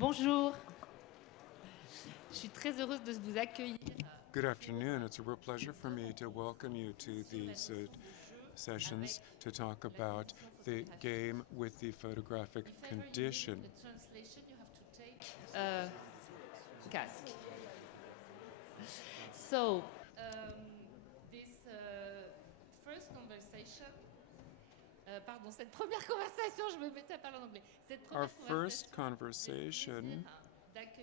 Bonjour. Je suis très heureuse de vous accueillir. Good afternoon. It's a real pleasure for me to welcome you to these sessions to talk about the game with the photographic condition. Casque. So, this first conversation. Pardon, cette première conversation, je me mettais à parler en anglais. Our first conversation,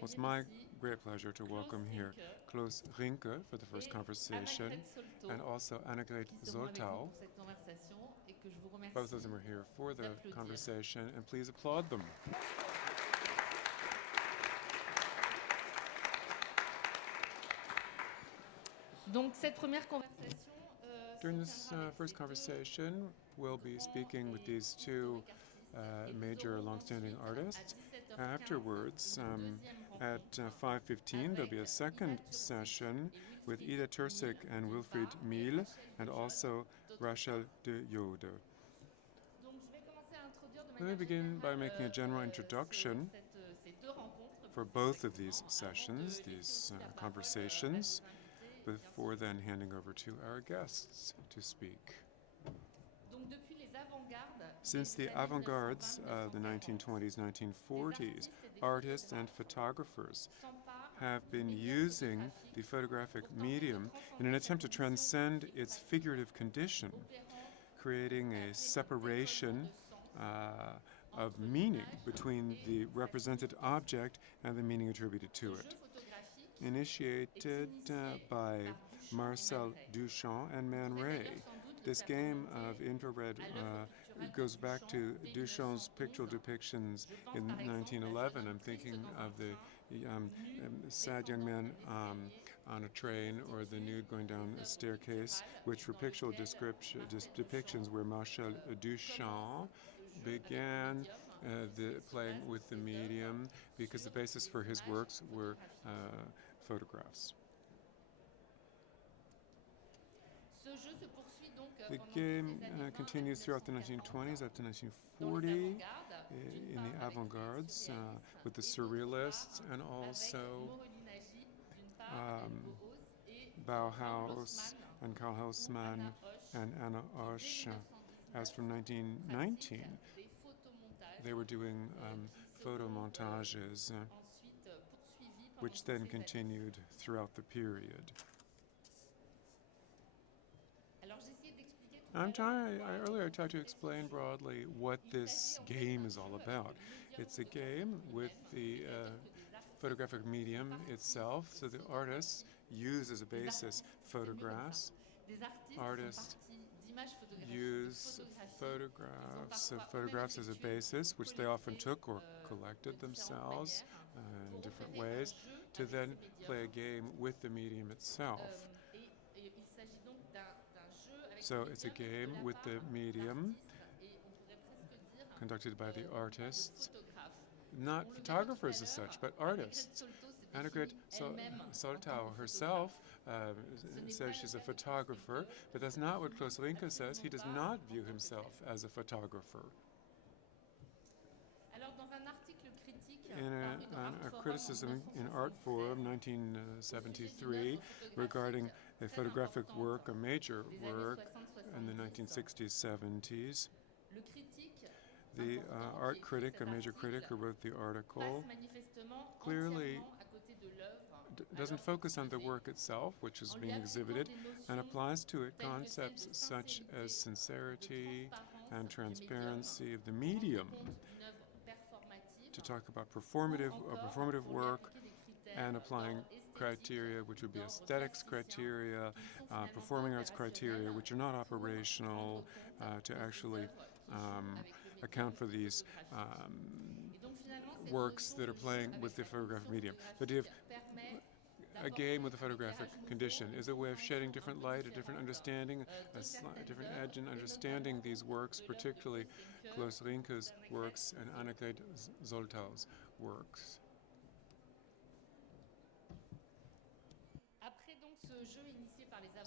it's my great pleasure to welcome here Klaus Rinke for the first conversation, and also Annegret Soltau. Both of them are here for the conversation, and please applaud them. Donc, cette première conversation. During this first conversation, we'll be speaking with these two major long-standing artists. Afterwards, at 5:15, there'll be a second session with Ida Tursik and Wilfried Miel, and also Rachel de Jode. Let me begin by making a general introduction for both of these sessions, these conversations, before then handing over to our guests to speak. Since the avant-gardes of the 1920s, 1940s, artists and photographers have been using the photographic medium in an attempt to transcend its figurative condition, creating a separation of meaning between the represented object and the meaning attributed to it. Initiated by Marcel Duchamp and Man Ray, this game of infrared goes back to Duchamp's pictorial depictions in 1911. I'm thinking of the sad young man on a train, or the nude going down a staircase, which were pictorial depictions where Marcel Duchamp began playing with the medium, because the basis for his works were photographs. The game continues throughout the 1920s up to 1940 in the avant-gardes with the surrealists, and also Bauhaus and Karl Haussmann and Anna Osch. As from 1919, they were doing photo montages, which then continued throughout the period. Earlier I tried to explain broadly what this game is all about. It's a game with the photographic medium itself, so the artists use as a basis photographs. Artists use photographs as a basis, which they often took or collected themselves in different ways, to then play a game with the medium itself. So it's a game with the medium conducted by the artists, not photographers as such, but artists. Annegret Soltau herself says she's a photographer, but that's not what Klaus Rinke says. He does not view himself as a photographer. In a criticism in Art Forum, 1973, regarding a photographic work, a major work in the 1960s, 70s, the art critic, a major critic who wrote the article, clearly doesn't focus on the work itself, which is being exhibited, and applies to it concepts such as sincerity and transparency of the medium, to talk about performative work, and applying criteria which would be aesthetics criteria, performing arts criteria, which are not operational, to actually account for these works that are playing with the photographic medium. The idea of a game with a photographic condition is a way of shedding different light, a different understanding, a different edge in understanding these works, particularly Klaus Rinke's works and Annegret Soltau's works.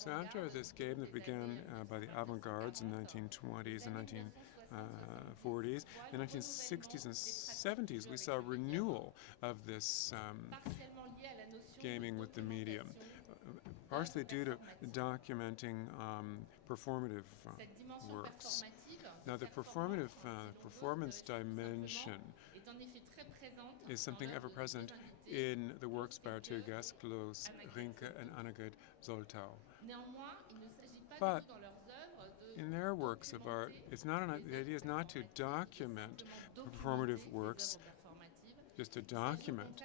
So after this game that began by the avant-gardes in the 1920s and 1940s, in the 1960s and 70s, we saw a renewal of this gaming with the medium, partially due to documenting performative works. Now, the performative performance dimension is something ever present in the works by our two guests, Klaus Rinke and Annegret Soltau. But in their works of art, the idea is not to document performative works, just to document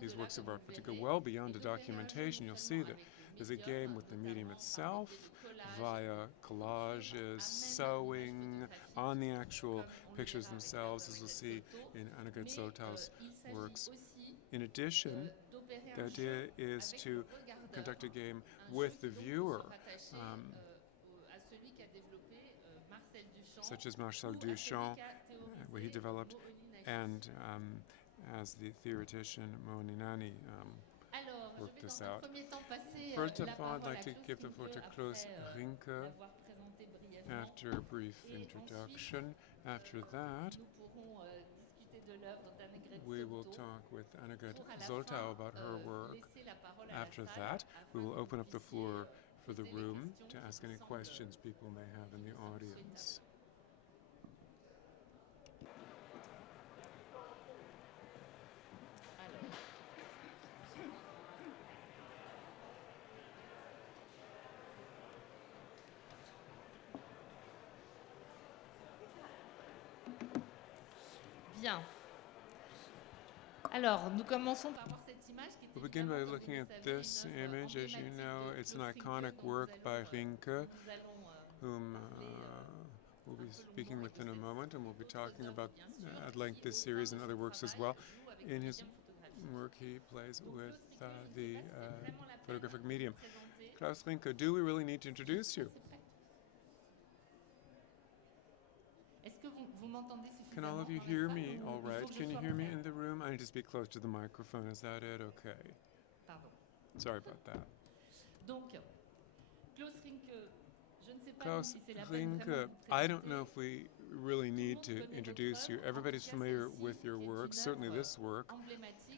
these works of art, but to go well beyond the documentation. You'll see that there's a game with the medium itself via collages, sewing on the actual pictures themselves, as we'll see in Annegret Soltau's works. In addition, the idea is to conduct a game with the viewer, such as Marcel Duchamp, what he developed, and as the theoretician Moninani worked this out. First of all, I'd like to give the floor to Klaus Rinke after a brief introduction. After that, we will talk with Annegret Soltau about her work. After that, we will open up the floor for the room to ask any questions people may have in the audience. Bien. Alors, nous commençons par voir cette image qui est We'll begin by looking at this image. As you know, it's an iconic work by Rinke, whom we'll be speaking with in a moment, and we'll be talking about at length this series and other works as well. In his work, he plays with the photographic medium. Klaus Rinke, do we really need to introduce you? Can all of you hear me all right? Can you hear me in the room? I need to speak close to the microphone. Is that it? Okay. Sorry about that. Klaus Rinke, I don't know if we really need to introduce you. Everybody's familiar with your work, certainly this work,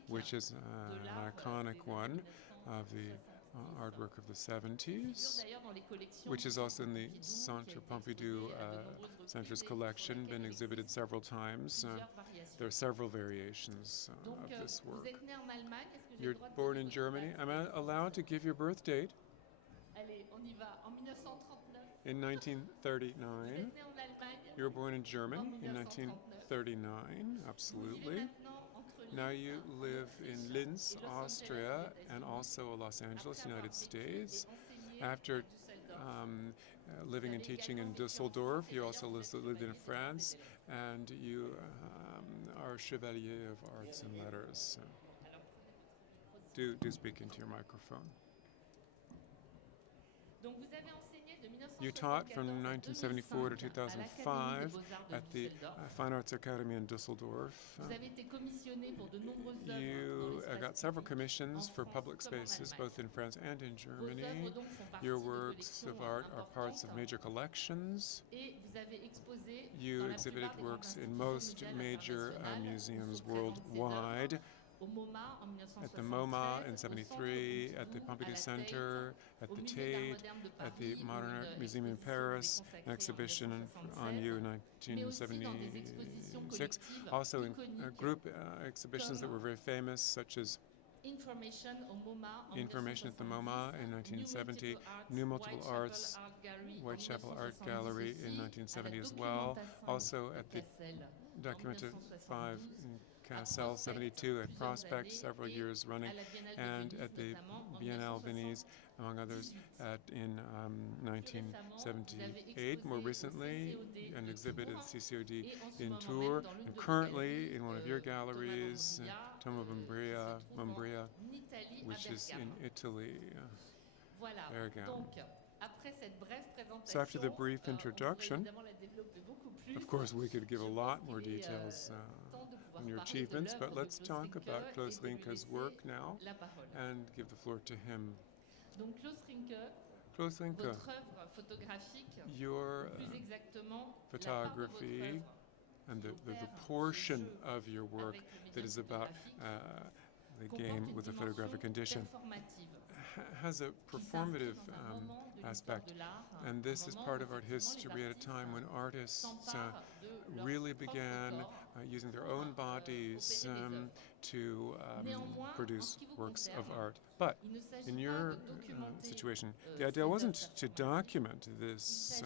which is an iconic one of the artwork of the 70s, which is also in the Centre Pompidou Centre's collection, been exhibited several times. There are several variations of this work. You're born in Germany. Am I allowed to give your birth date? In 1939. You were born in Germany in 1939, absolutely. Now you live in Linz, Austria, and also Los Angeles, United States. After living and teaching in Düsseldorf, you also lived in France, and you are Chevalier of Arts and Letters. Do speak into your microphone. You taught from 1974 to 2005 at the Fine Arts Academy in Düsseldorf. You got several commissions for public spaces, both in France and in Germany. Your works of art are parts of major collections. You exhibited works in most major museums worldwide. At the MoMA in '73, at the Pompidou Center, at the Tate, at the Modern Art Museum in Paris, an exhibition on you in 1976. Also in group exhibitions that were very famous, such as Information at the MoMA in 1970, New Multiple Arts, Whitechapel Art Gallery in 1970 as well. Also at the Documented 5 in Cassel, 72 at Prospect, several years running, and at the Biennale Venise, among others, in 1978. More recently, an exhibit at CCOD in Tours, and currently in one of your galleries, Tomo Mombria, which is in Italy. Bergamo. So after the brief introduction, of course we could give a lot more details on your achievements, but let's talk about Klaus Rinke's work now and give the floor to him. Klaus Rinke, votre œuvre photographique, your plus exactement photography la part de votre œuvre and qui the opère portion ce jeu of your work avec le that médium is about photographique the comporte game une with the dimension photographic condition performative has a qui performative s'inscrit dans un moment de l'histoire aspect. de l'art, And un this is moment part où of art effectivement les history at a time when artists s'emparent de leur really propre began corps using their pour, own bodies opérer des œuvres. to Néanmoins, en produce ce qui vous works of concerne, art. But il ne in s'agit your pas de documenter situation, the ces idea œuvres wasn't to performatives. document Il this s'agit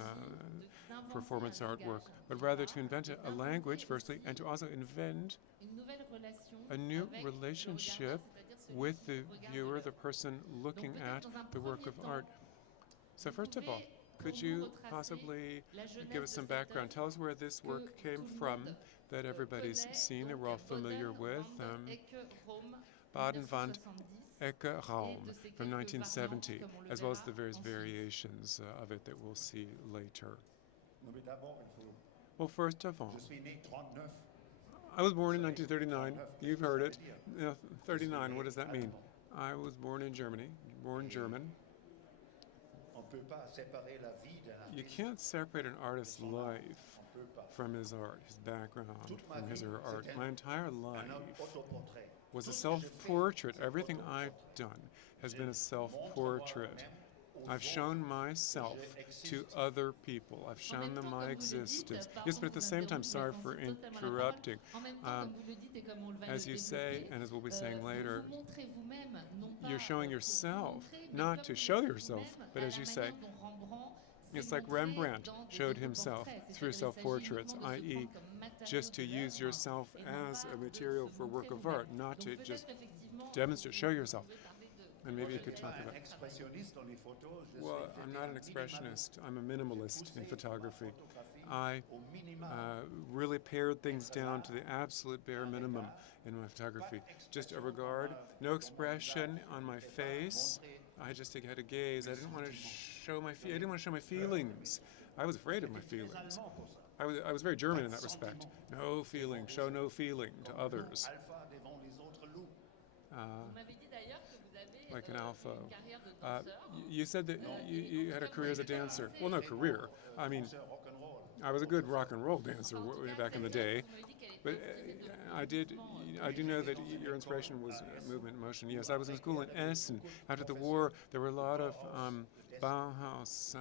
d'inventer performance un artwork, langage but qui rather va to invent et a d'inventer language, firstly, and aussi to also invent une nouvelle relation a new avec le relationship regardeur, c'est-à-dire celui with qui the regarde viewer, the l'œuvre. person looking Donc at peut-être dans un the work premier of temps, art. So vous first of all, pouvez could pour nous you retracer possibly la give genèse us de some cette background? œuvre Tell us where this que work came tout le from monde that everybody's connaît, seen, that donc we're all familiar with. Ecke, Rome, Baden van 1970, Ecke et Raum de ces from quelques 1970, variantes, comme on le as well as verra the various ensuite. variations of it that we'll see later. Non, mais d'abord, il faut. Well, first of all, Je suis né 39. I was born in 1939. You've heard it. 39, what does that mean? I was born in Germany, born German. On peut pas séparer la vie d'un You artiste. can't separate an artist's life On peut pas. from his art, his background, Toute ma from his or vie, her art. c'est My entire Un life autoportrait. was a Tout ce que je fais, self-portrait. c'est Everything I've autoportrait. done has Je been a montre self-portrait. moi-même aux I've autres shown que myself je to existe. other people. I've En shown même them temps, my comme vous le dites, existence. pardon Yes, but at de the vous same time, interrompre, sorry mais for sans totalement la parole. interrupting. En même temps, comme vous le dites et comme on va As le you say, développer, and as we'll be saying later, vous montrez vous-même, non pas you're showing pour vous yourself, montrer, mais not comme to vous show montrez yourself, vous-même but à as la you say, manière dont Rembrandt it's s'est like montré Rembrandt dans des showed himself autoportraits. through C'est-à-dire, il s'agit self-portraits, uniquement de se i.e., prendre comme matériau just to de use l'œuvre yourself et non as pas a de material se for work montrer of vous-même. art, not Donc to peut-être just effectivement, demonstrate, show yourself. vous pouvez parler de And maybe you Je could n'étais talk pas un about. expressionniste dans les photos. Well, I'm not an expressionist. I'm a minimalist in photography. I Au minimum. really pared things down to the absolute bare minimum in my photography. Just a regard, no expression on my face. I just had a gaze. I didn't want to show my I didn't want to show my feelings. I was afraid of my feelings. I was very German in that respect. No feeling, show no feeling to others. Alpha devant les autres loups. Vous m'avez dit d'ailleurs que vous avez Like an alpha. une carrière de danseur. You said that you had a career as a dancer. Well, no career. I mean, Danseur rock and roll. I was a good rock and roll dancer back in the day. Vous m'avez dit qu'elle était But inspirée de I do know that your inspiration was movement, motion. Yes, I was in school in Essen. After the war, there were a lot of Bauhaus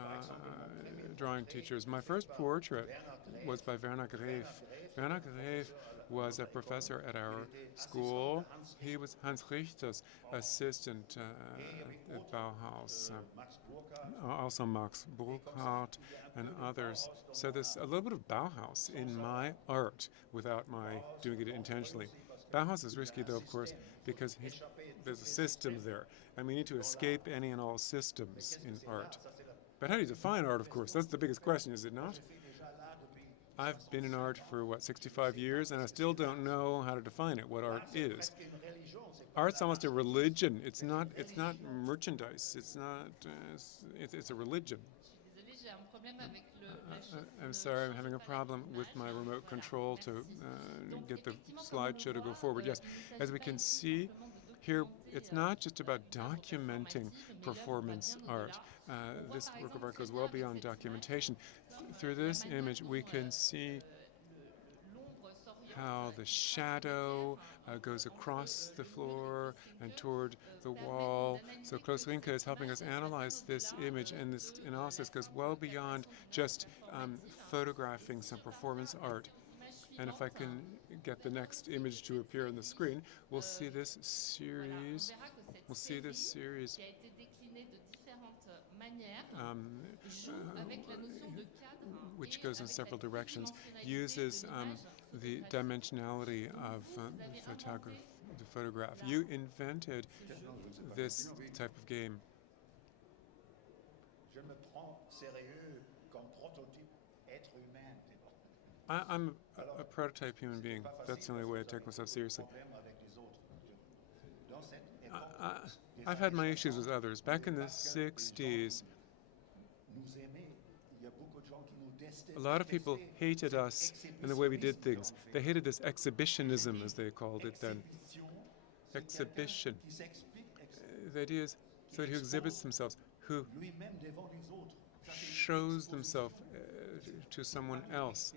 drawing teachers. My first portrait was by Werner Greif. Werner Greif was a professor at our school. He was Hans Richter's assistant at Bauhaus. Max Burkhardt. Also Max Burkhardt and others. So there's a little bit of Bauhaus in my art without my doing it intentionally. Bauhaus is risky though, of course, because there's a system there, and we need to escape any and all systems in art. But how do you define art, of course? That's the biggest question, is it not? I've been in art for, 65 years, and I still don't know how to define it, what art is. Art's almost a religion. It's not merchandise. It's not, it's a religion. Désolée, j'ai un problème avec I'm sorry, I'm having a problem with my remote control to get the slideshow to go forward. Yes, as we can see here, it's not just about documenting performance art. This work of art goes well beyond documentation. Through this image, we can see how the shadow goes across the floor and toward the wall. So Klaus Rinke is helping us analyze this image, and this analysis goes well beyond just photographing some performance art. And if I can get the next image to appear on the screen, we'll see this series. We'll see this series which goes in several directions, uses the dimensionality of the photograph. You invented this type of game. Je me prends sérieux comme prototype être humain. I'm a prototype human being. That's the only way I take myself seriously. I've had my issues with others. Back in the 60s, a lot of people hated us and the way we did things. They hated this exhibitionism, as they called it then. Exhibition. The idea is somebody who exhibits themselves. who lui-même devant les autres. Ça, c'est shows themselves to someone else.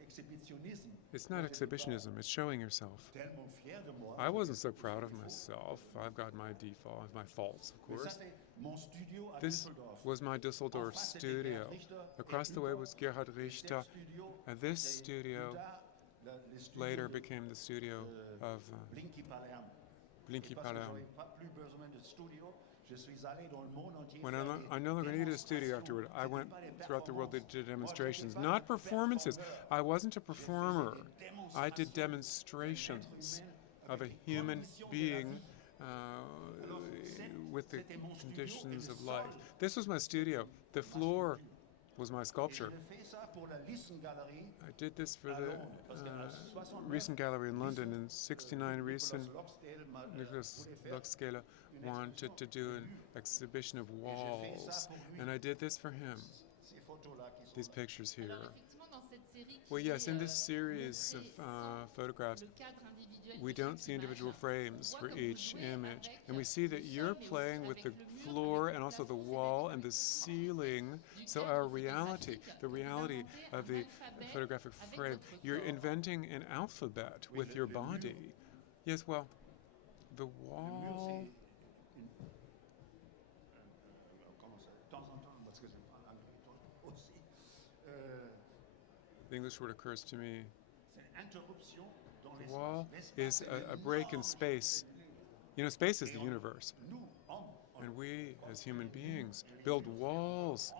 Exhibitionnisme. It's not exhibitionism, it's showing yourself. Tellement fier de moi. I wasn't so proud of myself. I've got my defaults, my faults, of Mais ça, course. c'est mon studio à This Düsseldorf. was my Dusseldorf Enfin, c'était studio. Gerhard Richter. Across Et the way plus was tard, Gerhard cet Richter, studio and this était studio plus tard le studio later de, became the studio of Blinky Palerme. Blinky Et parce que Palerme. j'avais pas plus besoin de studio, je suis allé dans le monde entier When faire I no longer needed a studio afterward, I went throughout the world to do demonstrations. Not performances. I wasn't a performer. I did demonstrations of a human being with the conditions of life. This was my studio. The floor was my sculpture. I did this for the Riesen Gallery in London in '69. Riesen, Nicholas Luxcala wanted to do an exhibition of walls, and I did this for him. These pictures here. Well, yes, in this series of photographs, we don't see individual frames for each image, and we see that you're playing with the floor and also the wall and the ceiling. So our reality, the reality of the photographic frame, you're inventing an alphabet with your body. Yes, well, the wall. The English word occurs to me. The wall is a break in space. You know, space is the universe. And we, as human beings, build walls.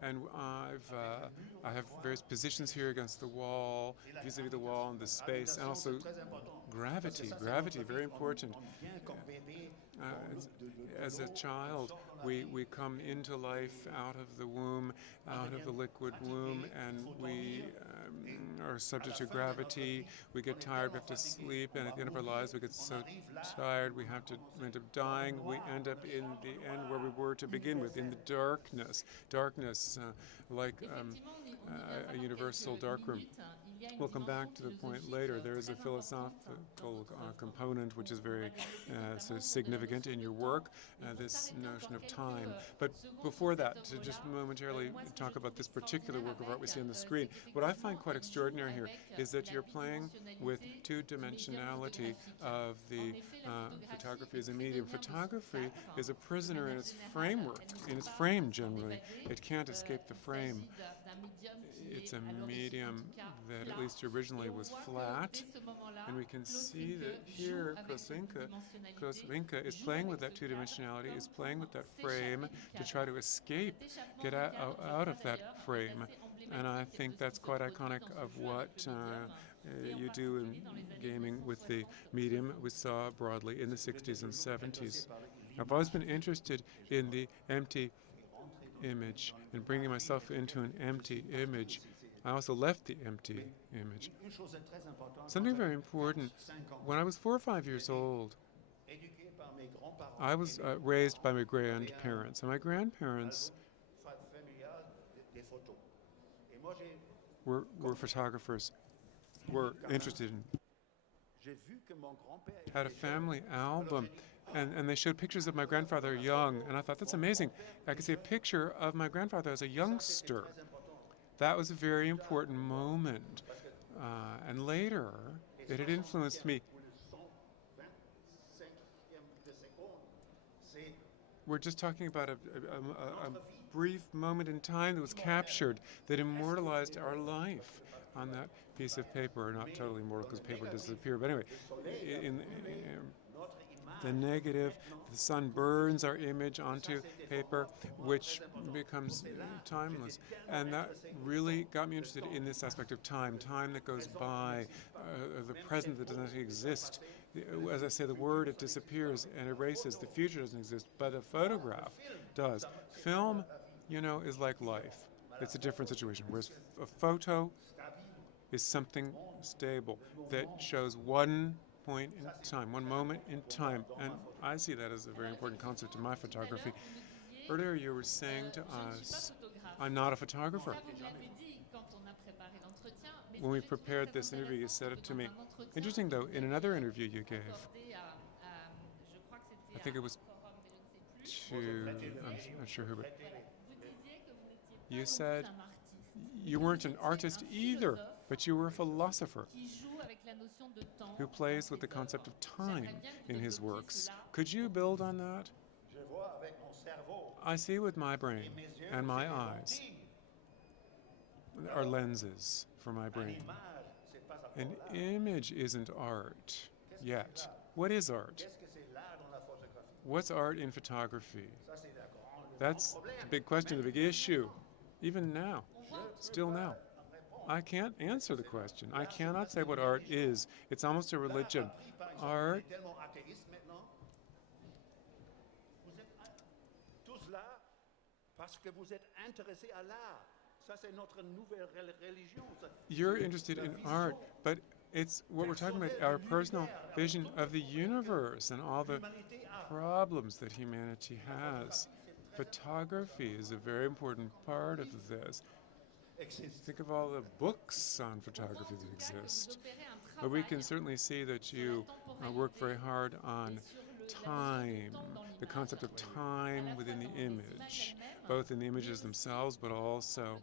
And I have various positions here against the wall, vis-a-vis the wall and the space, and also gravity. Gravity, very important. As a child, we come into life out of the womb, out of the liquid womb, and we are subject to gravity. We get tired, we have to sleep, and at the end of our lives, we get so tired, we end up dying. We end up in the end where we were to begin with, in the darkness. Darkness, like a universal darkroom. We'll come back to the point later. There is a philosophical component which is very significant in your work, this notion of time. But before that, to just momentarily talk about this particular work of art we see on the screen, what I find quite extraordinary here is that you're playing with two-dimensionality of the photography as a medium. Photography is a prisoner in its framework, in its frame generally. It can't escape the frame. It's a medium that at least originally was flat, and we can see that here Klaus Rinke is playing with that two-dimensionality, is playing with that frame to try to escape, get out of that frame. And I think that's quite iconic of what you do in gaming with the medium we saw broadly in the 60s and 70s. I've always been interested in the empty image and bringing myself into an empty image. I also left the empty image. Something very important, when I was 4 or 5 years old, I was raised by my grandparents, and my grandparents were photographers, were interested in, had a family album, and they showed pictures of my grandfather young, and I thought, that's amazing. I could see a picture of my grandfather as a youngster. That was a very important moment. And later, it had influenced me. We're just talking about a brief moment in time that was captured, that immortalized our life on that piece of paper. Not totally immortal because paper disappears, but anyway, in the negative, the sun burns our image onto paper, which becomes timeless. And that really got me interested in this aspect of time that goes by, the present that doesn't exist. As I say, the word, it disappears and erases. The future doesn't exist, but a photograph does. Film, you know, is like life. It's a different situation, whereas a photo is something stable that shows one point in time, one moment in time, and I see that as a very important concept in my photography. Earlier you were saying to us, I'm not a photographer. When we prepared this interview, you said it to me. Interesting though, in another interview you gave, I think it was to, I'm not sure who, but you said you weren't an artist either, but you were a philosopher who plays with the concept of time in his works. Could you build on that? I see with my brain and my eyes are lenses for my brain. An image isn't art yet. What is art? What's art in photography? That's the big question, the big issue. Even now, still now. I can't answer the question. I cannot say what art is. It's almost a religion. Art. You're interested in art, but it's what we're talking about, our personal vision of the universe and all the problems that humanity has. Photography is a very important part of this. Think of all the books on photography that exist. But we can certainly see that you work very hard on time, the concept of time within the image, both in the images themselves, but also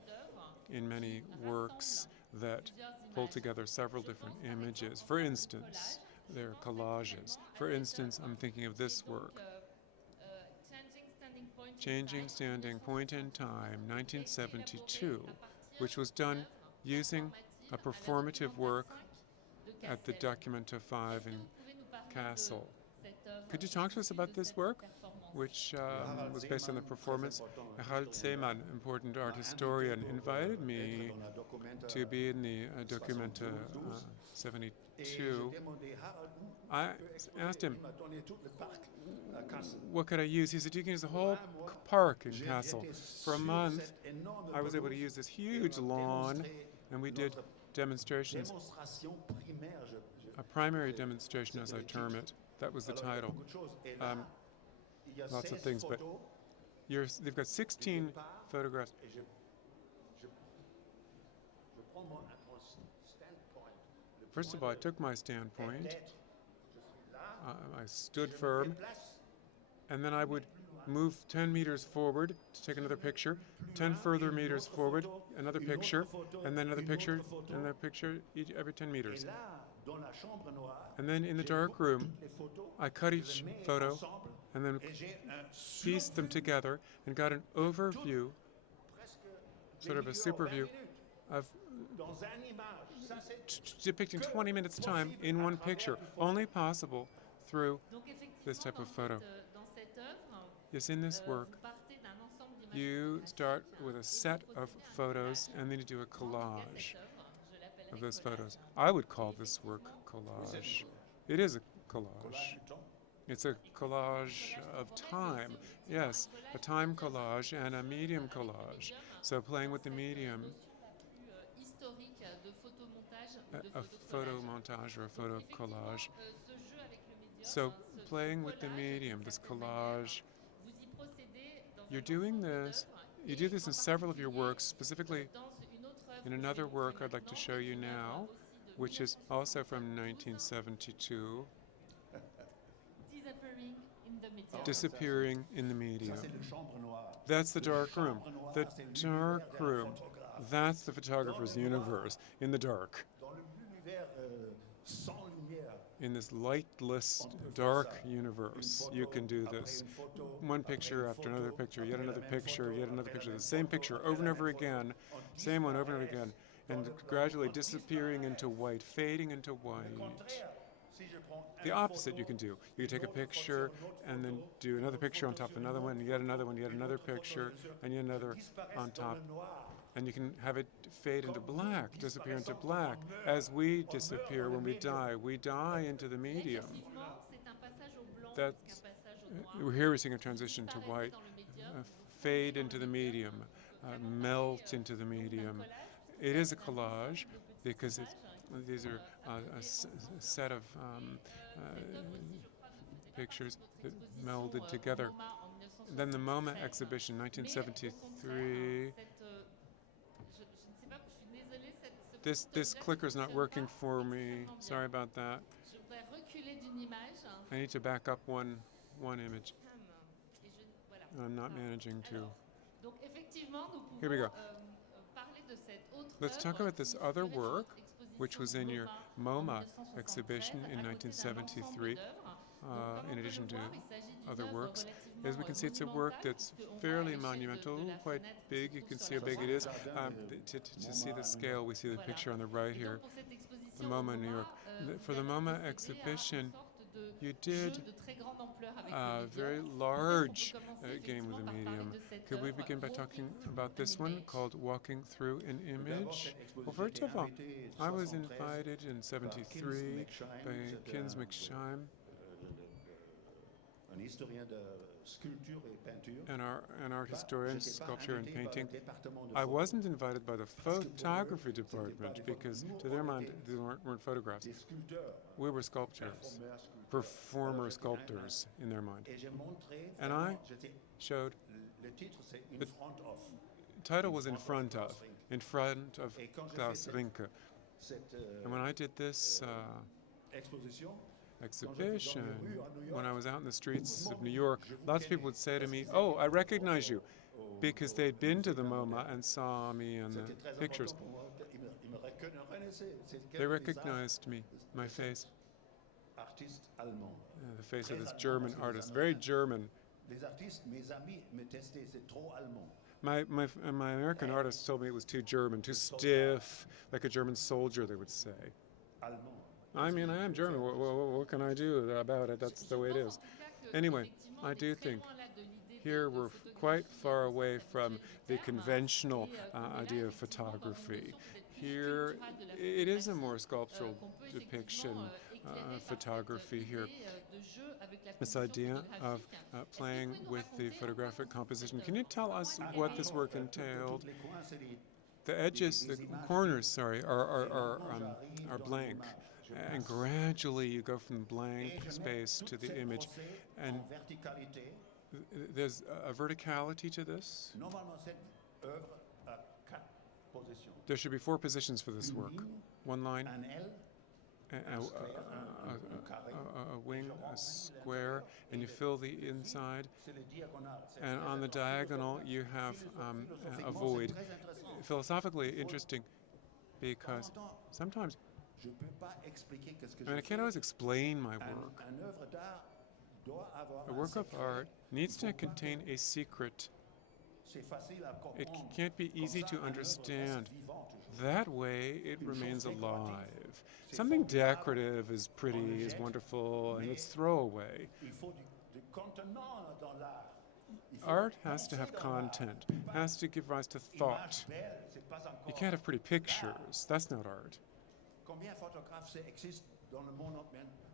in many works that pull together several different images. For instance, there are collages. For instance, I'm thinking of this work, Changing Standing Point in Time, 1972, which was done using a performative work at the Documenta 5 in Kassel. Could you talk to us about this work, which was based on the performance? Harald Seemann, important art historian, invited me to be in the Documenta 72. I asked him, what could I use? He said, you can use the whole park in Kassel. For a month, I was able to use this huge lawn, and we did demonstrations, a primary demonstration, as I term it. That was the title. Lots of things, but they've got 16 photographs. First of all, I took my standpoint. I stood firm, and then I would move 10 meters forward to take another picture, 10 further meters forward, another picture, and then another picture, and another picture every 10 meters. And then in the dark room, I cut each photo and then pieced them together and got an overview, sort of a super view, of depicting 20 minutes time in one picture, only possible through this type of photo. Yes, in this work, you start with a set of photos and then you do a collage of those photos. I would call this work collage. It is a collage. It's a collage of time. Yes, a time collage and a medium collage. So playing with the medium, a photo montage or a photo collage. So playing with the medium, this collage, you're doing this, you do this in several of your works, specifically in another work I'd like to show you now, which is also from 1972, Disappearing in the Medium. That's the dark room. The dark room. That's the photographer's universe, in the dark. In this lightless, dark universe, you can do this. One picture after another picture, yet another picture, yet another picture, the same picture over and over again, same one over and over again, and gradually disappearing into white, fading into white. The opposite you can do. You can take a picture and then do another picture on top of another one, yet another picture, and yet another on top. And you can have it fade into black, disappear into black. As we disappear when we die into the medium. That's, here we're seeing a transition to white, fade into the medium, melt into the medium. It is a collage because these are a set of pictures that melded together. Then the MoMA exhibition, 1973. This clicker's not working for me. Sorry about that. I need to back up one one image. I'm not managing to. Donc effectivement, nous Here we go. parler de cette autre Let's talk œuvre about this qui other figurait sur work, votre exposition which was in your MoMA en exhibition 1973, in à côté d'un ensemble 1973, d'œuvres. Donc, comme in on peut addition le to voir, il s'agit d'une other œuvre works. relativement As we can see, it's a work monumentale, that's puisqu'on voit à fairly l'échelle monumental, de la quite fenêtre qui big. se You trouve can sur see how la big it droite. is. To see the scale, we see the Voilà. picture on the right Et here. donc, pour cette exposition The au MoMA, New MoMA, York. vous For the avez MoMA procédé à exhibition, une sorte de you jeu did de très grande ampleur avec a le very médium. large Peut-être on peut commencer game with effectivement a par parler medium. de cette Could we œuvre, begin by Walking talking Through about an this one Image. called Walking Through an Image? Well, first of all, I was invited in 73 by Kins McSheim, un historien de sculpture et peinture. an art historian, sculpture and painting. De I wasn't invited by the photography department because, to their mind, these weren't photographs. des sculpteurs, We were sculptors, performer sculptors in their mind. et j'ai montré And vraiment, I j'étais- showed, le titre c'est In the Front of. title was in front of Et quand j'ai Klaus fait Rinke. cette And when I did this exposition, exhibition, when I was out in the streets of New York, lots of people would say to me, "Oh, I recognize you," because they'd been to the MoMA and saw me in the c'était très pictures. important pour moi. Ils me reconnaissaient. C'est They quel recognized me, my face, artiste allemand. the face of this German artist, very German. Les artistes, mes amis, me testaient, c'est trop allemand. My American artists told me it was too German, too stiff, like a German soldier, they would say. Allemand. I mean, I am German. What can I do about it? That's the way it is. Anyway, I do think here we're quite far away from the conventional idea of photography. Here, it is a more sculptural depiction of photography here. This idea of playing with the photographic composition. Can you tell us what this work entailed? The edges, the corners, are blank. And gradually you go from blank space to the image. And there's a verticality to this. Normalement, cette œuvre a 4 positions. There should be 4 positions for this work. One line, Un L, a wing, a square, and you fill the inside. c'est le diagonal. C'est And on the diagonal you have a void. Très intéressant. Philosophically interesting because sometimes, Je peux pas expliquer qu'est-ce que I mean, I je can't fais. always explain my work. Un œuvre d'art doit avoir A un work of secret. art needs to contain a secret. C'est facile à It comprendre. can't be Comme easy ça, to un œuvre understand. reste vivant toujours. That way, it Une chose remains décorative. alive. C'est Something formidable. decorative is On pretty, le is jette, wonderful, and mais it's throwaway. Il faut du contenant dans l'art. Il faut Art has to penser have dans l'art. content, has to give rise to Image thought. belle, c'est pas encore You can't have pretty pictures. That's not art. Combien de photographes existent dans le monde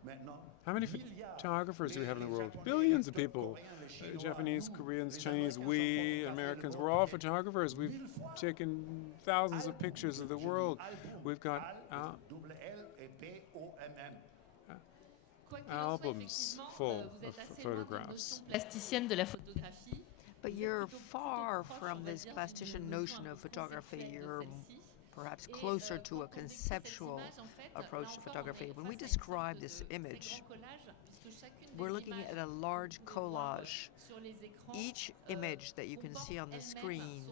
maintenant? How many Milliards. photographers do we have in the Les world? Japonais, Billions of les people. Coréens, les Chinois, Japanese, nous, Koreans, les Chinese, Américains we, sont photographes Americans, de we're all monde. photographers. We've Mille fois. taken thousands of pictures of the world. We've got double L et P-O-M-M. albums full of photographs. Plasticienne de la photographie. But you're far from this plastician notion of photography. You're perhaps closer to a conceptual approach to photography. When we describe this image, we're looking at a large collage. Each image that you can see on the screen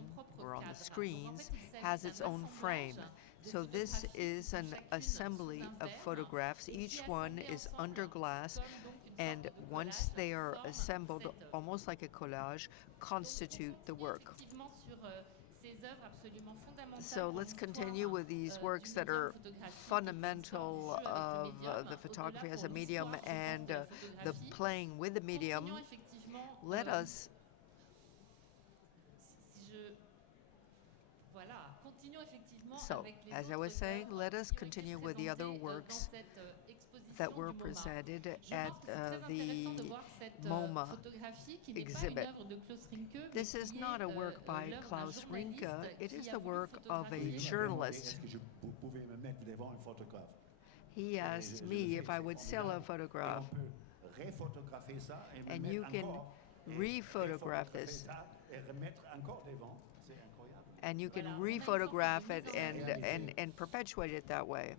or on the screens has its own frame. So this is an assembly of photographs. Each one is under glass, and once they are assembled, almost like a collage, constitute the work. So let's continue with these works that are fundamental of the photography as a medium and the playing with the medium. Let us So, as I was saying, let us continue with the other works that were presented at the MoMA exhibit. This is not a work by Klaus Rinke, it is the work of a journalist. Est-ce que vous pouvez me mettre devant un photographe? He asked me if I would sell a Et photograph, on peut rephotographer ça et me and mettre you can encore et re-photograph rephotographer this ça And you can re-photograph it and perpetuate it that way.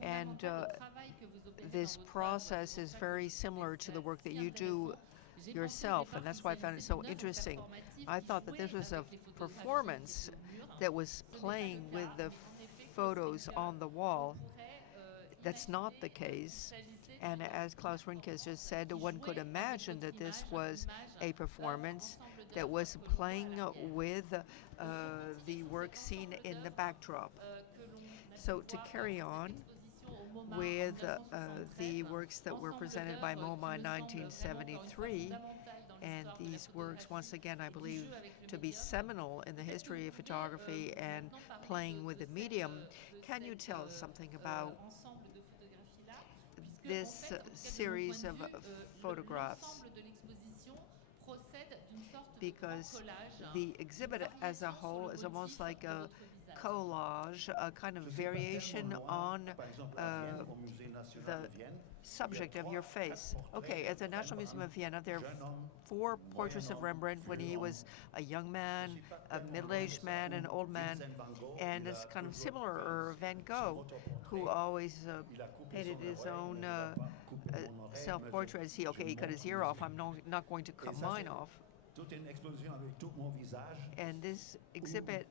And this process is very similar to the work that you do yourself, and that's why I found it so interesting. I thought that this was a performance that was playing with the photos on the wall. That's not the case. And as Klaus Rinke has just said, one could imagine that this was a performance that was playing with the work seen in the backdrop. So to carry on with the works that were presented by MoMA in 1973, and these works, once again, I believe to be seminal in the history of photography and playing with the medium, can you tell us something about this series of photographs? Because the exhibit as a whole is almost like a collage, a kind of variation on the subject of your face. Okay, at the National Museum of Vienna, there are 4 portraits of Rembrandt when he was a young man, a middle-aged man, an old man, and it's kind of similar, or Van Gogh, who always painted his own self-portraits. He cut his ear off. I'm not going to cut mine off. And this exhibit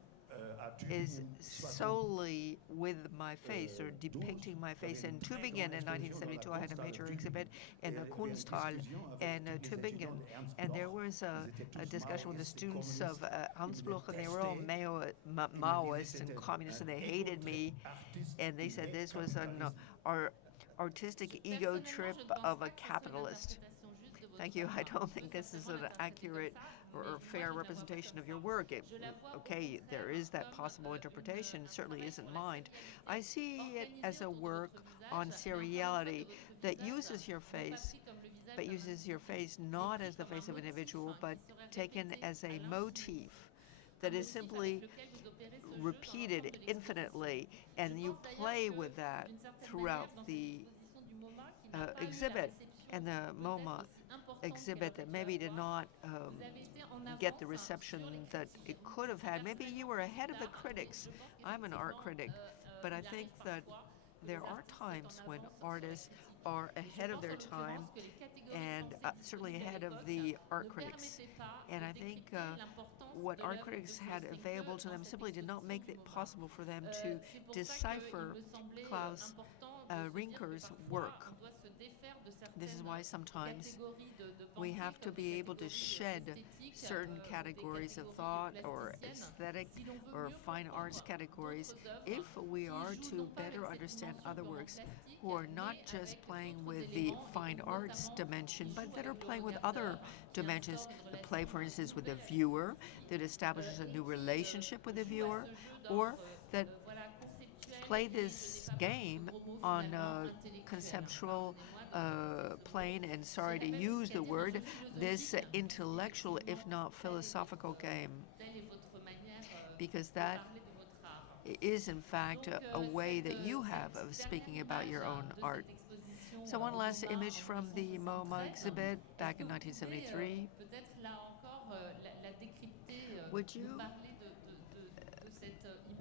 is solely with my face, or depicting my face. In Tübingen in 1972, I had a major exhibit in the Kunsthalle in Tübingen, and there was a discussion with the students of Ansbruch, and they were all Maoist and communists, and they hated me, and they said this was an artistic ego trip of a capitalist. Thank you. I don't think this is an accurate or fair representation of your work. Okay, there is that possible interpretation. It certainly isn't mine. I see it as a work on seriality that uses your face, but uses your face not as the face of an individual, but taken as a motif that is simply repeated infinitely, and you play with that throughout the exhibit. And the MoMA exhibit that maybe did not get the reception that it could have had. Maybe you were ahead of the critics. I'm an art critic, but I think that there are times when artists are ahead of their time, and certainly ahead of the art critics. And I think what art critics had available to them simply did not make it possible for them to decipher Klaus Rinke's work. This is why sometimes we have to be able to shed certain categories of thought or aesthetic or fine arts categories if we are to better understand other works who are not just playing with the fine arts dimension, but that are playing with other dimensions. The play, for instance, with the viewer, that establishes a new relationship with the viewer, or that play this game on a conceptual plane, and sorry to use the word, this intellectual, if not philosophical game, because that is in fact a way that you have of speaking about your own art. So one last image from the MoMA exhibit back in 1973. Would you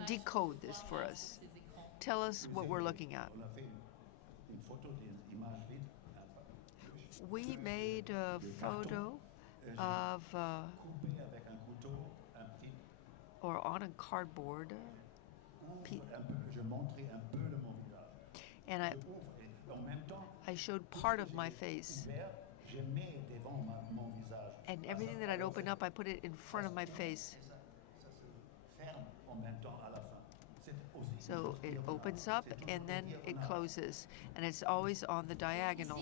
decode this for us? Tell us what we're looking at. We made a photo of, or on a cardboard, and I showed part of my face. And everything that I'd open up, I put it in front of my face. So it opens up and then it closes, and it's always on the diagonal.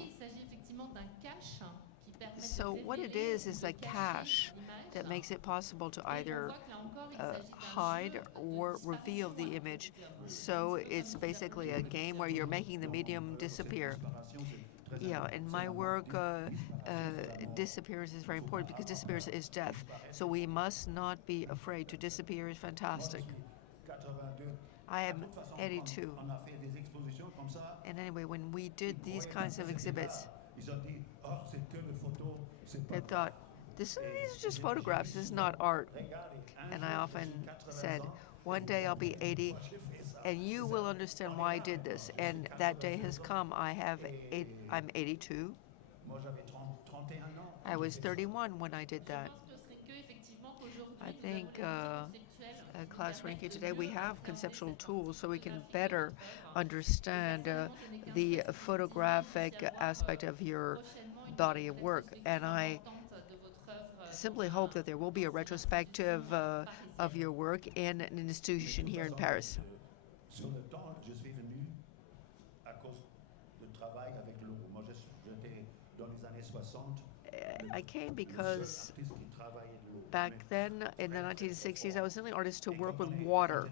So what it is a cache that makes it possible to either hide or reveal the image. So it's basically a game where you're making the medium disappear. Yeah, in my work, disappearance is very important, because disappearance is death. So we must not be afraid to disappear. Is fantastic. I am 82. And anyway, when we did these kinds of exhibits, They thought, these are just photographs, this is not art. And I often said, one day I'll be 80, and you will understand why I did this. And that day has come. I'm 82. I was 31 when I did that. I think Klaus Rinke, today we have conceptual tools so we can better understand the photographic aspect of your body of work. And I simply hope that there will be a retrospective of your work in an institution here in Paris. Sur le temps, je suis venu à cause du travail avec l'eau. Moi, j'étais dans les années 60. I came because back then, in the 1960s, I was the only artist to work with water.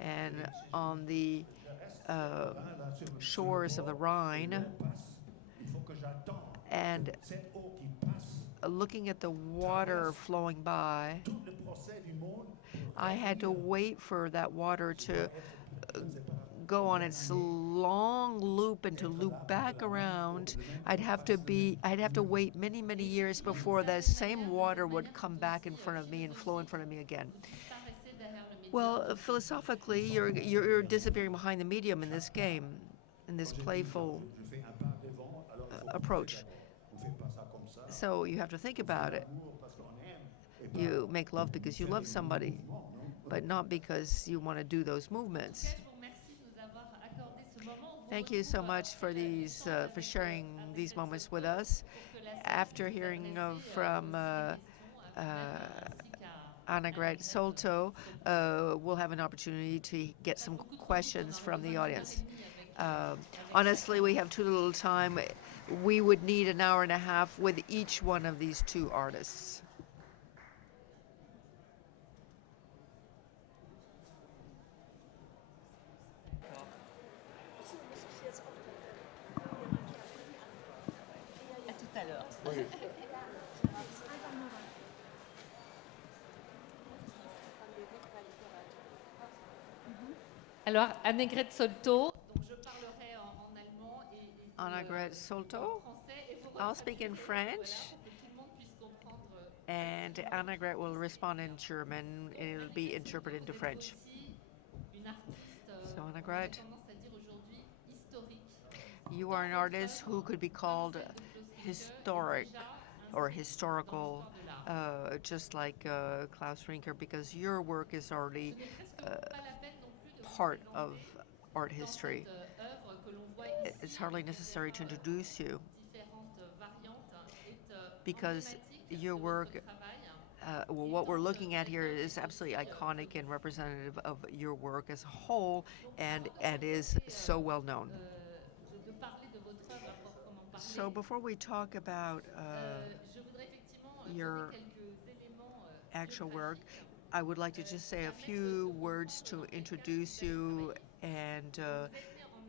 And on the shores of the Rhine, and looking at the water flowing by, I had to wait for that water to go on its long loop and to loop back around. I'd have to wait many, many years before the same water would come back in front of me and flow in front of me again. Well, philosophically, you're disappearing behind the medium in this game, in this playful approach. So you have to think about it. You make love because you love somebody, but not because you want to do those movements. Thank you so much for for sharing these moments with us. After hearing from Annegret Soltau, we'll have an opportunity to get some questions from the audience. Honestly, we have too little time. We would need an hour and a half with each one of these two artists. Oui. Alors, Annegret Soltau, donc je parlerai en allemand et Annegret Soltau, I'll speak in French, and Annegret will respond in German, and it'll be interpreted into French. So, Annegret, you are an artist who could be called historic or historical, just like Klaus Rinke, because your work is already part of art history. It's hardly necessary to introduce you, because your work, well, what we're looking at here is absolutely iconic and representative of your work as a whole, and is so well known. So before we talk about your actual work, I would like to just say a few words to introduce you and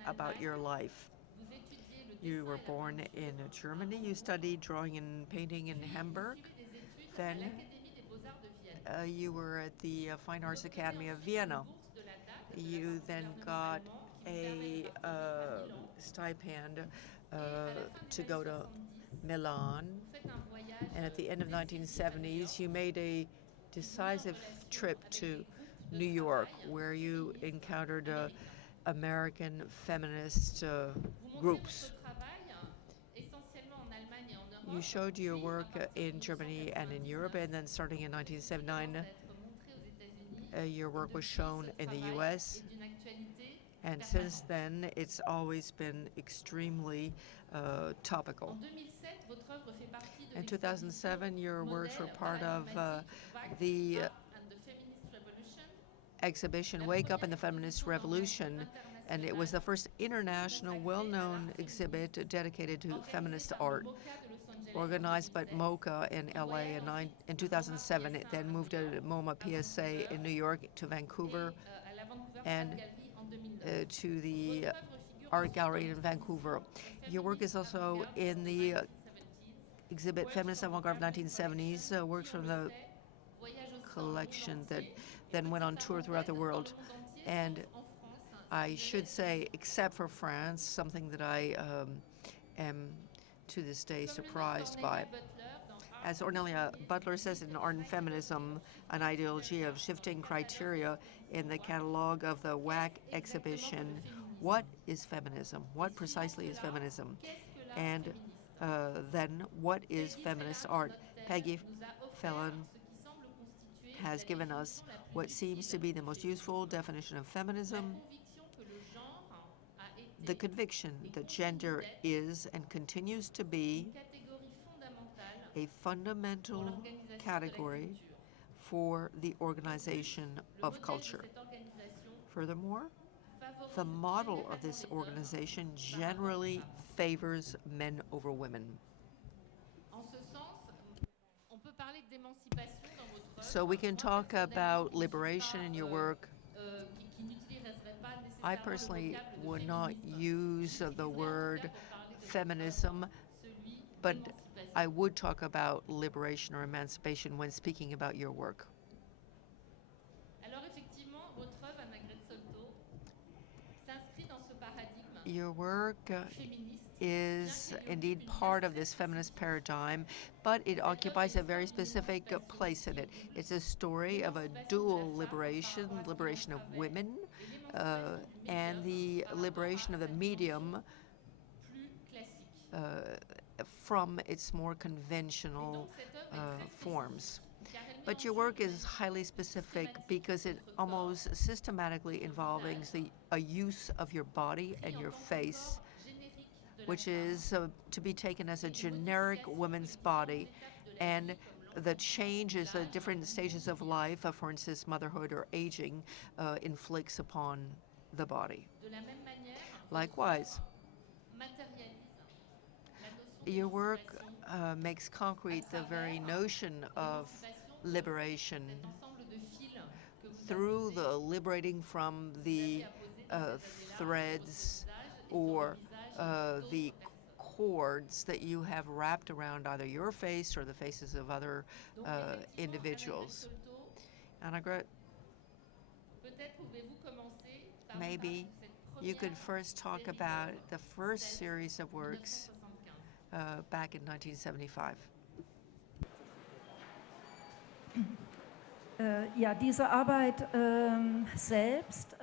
about your life. You were born in Germany. You studied drawing and painting in Hamburg. Then you were at the Fine Arts Academy of Vienna. You then got a stipend to go to Milan. And at the end of the 1970s, you made a decisive trip to New York, where you encountered American feminist groups. You showed your work in Germany and in Europe, and then starting in 1979, your work was shown in the US. And since then, it's always been extremely topical. In 2007, your works were part of the exhibition Wake Up in the Feminist Revolution, and it was the first international well-known exhibit dedicated to feminist art, organized by MoCA in LA in 2007. It then moved to MoMA PSA in New York, to Vancouver, and to the Art Gallery in Vancouver. Your work is also in the exhibit Feminist Avant-Garde 1970s, works from the collection that then went on tour throughout the world. And I should say, except for France, something that I am to this day surprised by. As Ornelia Butler says in Art and Feminism, an ideology of shifting criteria in the catalog of the WAC exhibition, what is feminism? What precisely is feminism? And then what is feminist art? Peggy Fallon has given us what seems to be the most useful definition of feminism: the conviction that gender is and continues to be a fundamental category for the organization of culture. Furthermore, the model of this organization generally favors men over women. So we can talk about liberation in your work. I personally would not use the word feminism, but I would talk about liberation or emancipation when speaking about your work. Your work is indeed part of this feminist paradigm, but it occupies a very specific place in it. It's a story of a dual liberation, liberation of women, and the liberation of the medium from its more conventional forms. But your work is highly specific because it almost systematically involves a use of your body and your face, which is to be taken as a generic woman's body, and the changes, the different stages of life, for instance, motherhood or aging, inflicts upon the body. Likewise, your work makes concrete the very notion of liberation through the liberating from the threads or the cords that you have wrapped around either your face or the faces of other individuals. Annegret, maybe you could first talk about the first series of works back in 1975. Ja, diese Arbeit selbst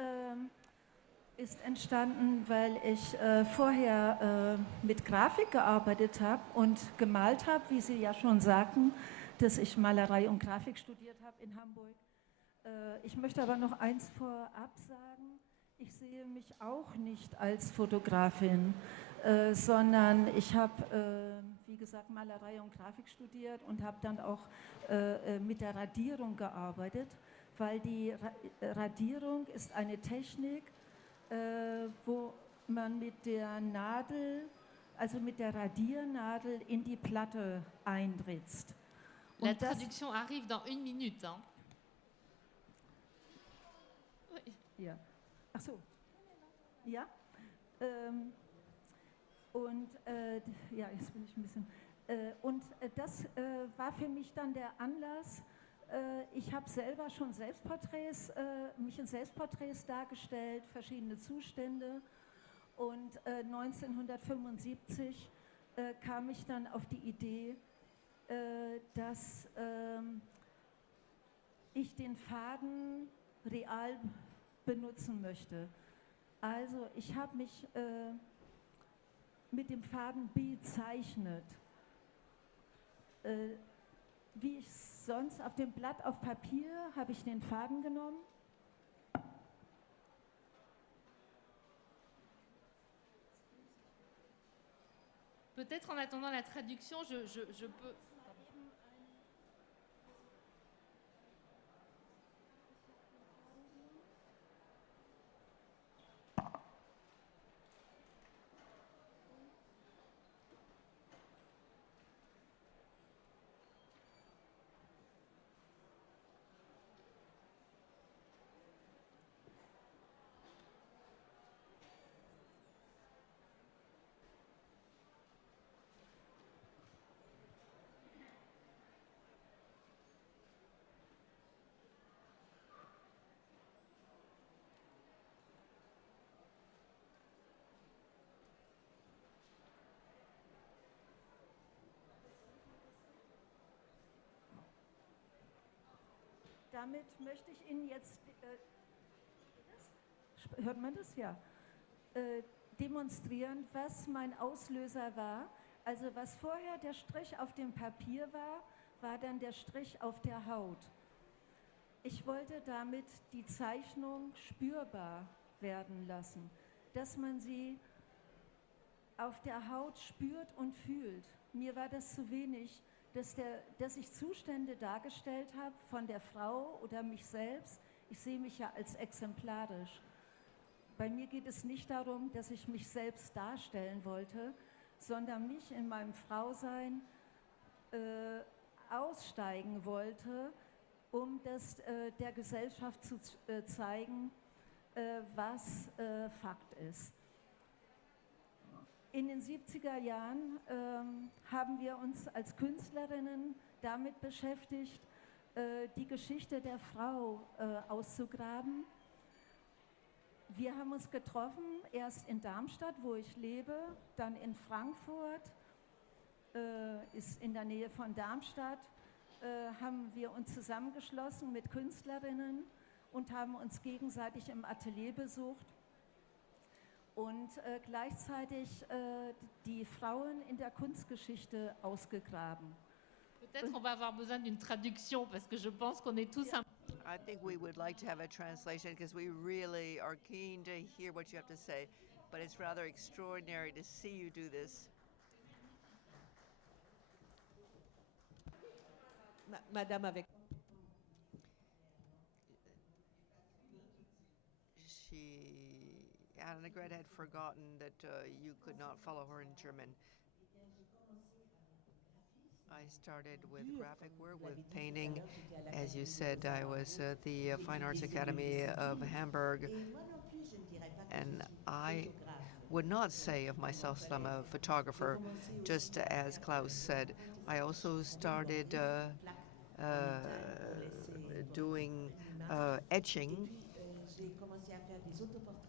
ist entstanden, weil ich vorher mit Grafik gearbeitet habe und gemalt habe, wie Sie ja schon sagten, dass ich Malerei und Grafik studiert habe in Hamburg. Ich möchte aber noch eins vorab sagen: Ich sehe mich auch nicht als Fotografin, sondern ich habe, wie gesagt, Malerei und Grafik studiert und habe dann auch mit der Radierung gearbeitet, weil die Radierung ist eine Technik, wo man mit der Nadel, also mit der Radiernadel in die Platte einritzt. La traduction arrive dans 1 minute. Hein. Ja. Ach so. Ja. Ja, jetzt bin ich ein bisschen. Das war für mich dann der Anlass. Ich habe selber schon mich in Selbstporträts dargestellt, verschiedene Zustände. Und 1975 kam ich dann auf die Idee, dass ich den Faden real benutzen möchte. Also ich habe mich mit dem Faden bezeichnet. Wie ich sonst auf dem Blatt auf Papier habe ich den Faden genommen. Peut-être en attendant la traduction, je peux... damit möchte ich Ihnen jetzt, hört man das? Ja. Demonstrieren, was mein Auslöser war. Also was vorher der Strich auf dem Papier war, war dann der Strich auf der Haut. Ich wollte damit die Zeichnung spürbar werden lassen, dass man sie auf der Haut spürt und fühlt. Mir war das zu wenig, dass ich Zustände dargestellt habe von der Frau oder mich selbst. Ich sehe mich ja als exemplarisch. Bei mir geht es nicht darum, dass ich mich selbst darstellen wollte, sondern mich in meinem Frausein aussteigen wollte, um das der Gesellschaft zu zeigen, was Fakt ist. In den 70er Jahren haben wir uns als Künstlerinnen damit beschäftigt, die Geschichte der Frau auszugraben. Wir haben uns getroffen, erst in Darmstadt, wo ich lebe, dann in Frankfurt, ist in der Nähe von Darmstadt, haben wir uns zusammengeschlossen mit Künstlerinnen und haben uns gegenseitig im Atelier besucht und gleichzeitig die Frauen in der Kunstgeschichte ausgegraben. Peut-être on va avoir besoin d'une traduction parce que je pense qu'on est tous un I think we would like to have a translation because we really are keen to hear what you have to say, but it's rather extraordinary to see you do this. Madame avec. Annegret had forgotten that you could not follow her in German. I started with graphic work, with painting. As you said, I was at the Fine Arts Academy of Hamburg, and I would not say of myself that I'm a photographer, just as Klaus said. I also started doing etching,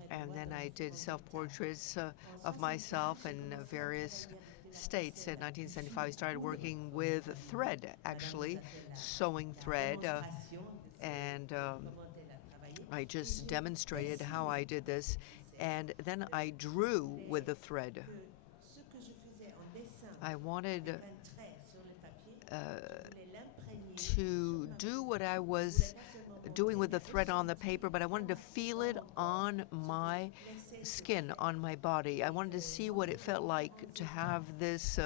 and then I did self-portraits of myself in various states. In 1975, I started working with thread, actually, sewing thread, and I just demonstrated how I did this, and then I drew with the thread. I wanted to do what I was doing with the thread on the paper, but I wanted to feel it on my skin, on my body. I wanted to see what it felt like to have this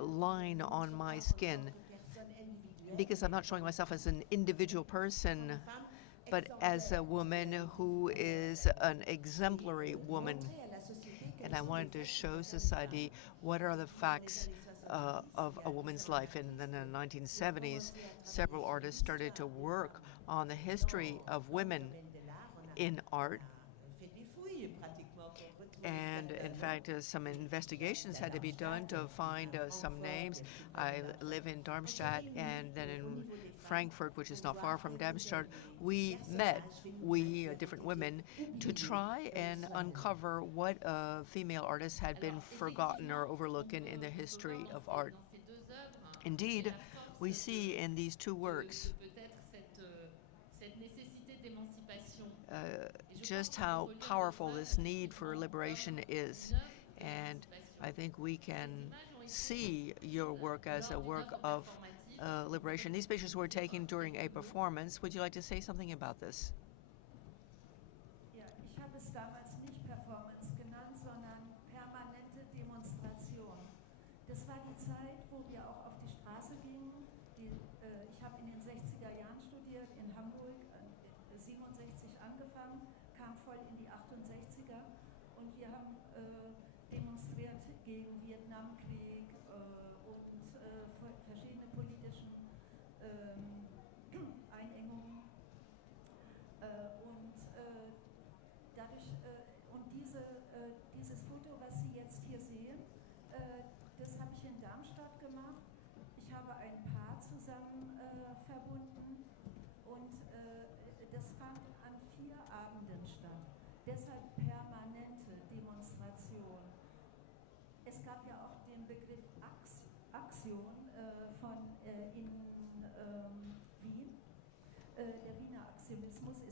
line on my skin, because I'm not showing myself as an individual person, but as a woman who is an exemplary woman. And I wanted to show society what are the facts of a woman's life. And then in the 1970s, several artists started to work on the history of women in art. And in fact, some investigations had to be done to find some names. I live in Darmstadt, and then in Frankfurt, which is not far from Darmstadt, we met, different women, to try and uncover what female artists had been forgotten or overlooked in the history of art. Indeed, we see in these two works just how powerful this need for liberation is. And I think we can see your work as a work of liberation. These pictures were taken during a performance. Would you like to say something about this? Ja, ich habe es damals nicht Performance genannt, sondern permanente Demonstration. Das war die Zeit, wo wir auch auf die Straße gingen. Ich habe in den 60er Jahren studiert, in Hamburg, 67 angefangen, kam voll in die 68er und wir haben demonstriert gegen Vietnamkrieg und verschiedene politischen Einengungen und dadurch und dieses Foto, was Sie jetzt hier sehen, das habe ich in Darmstadt gemacht. Ich habe ein Paar zusammen verbunden und das fand an 4 Abenden statt. Deshalb permanente Demonstration. Es gab ja auch den Begriff Aktion in Wien.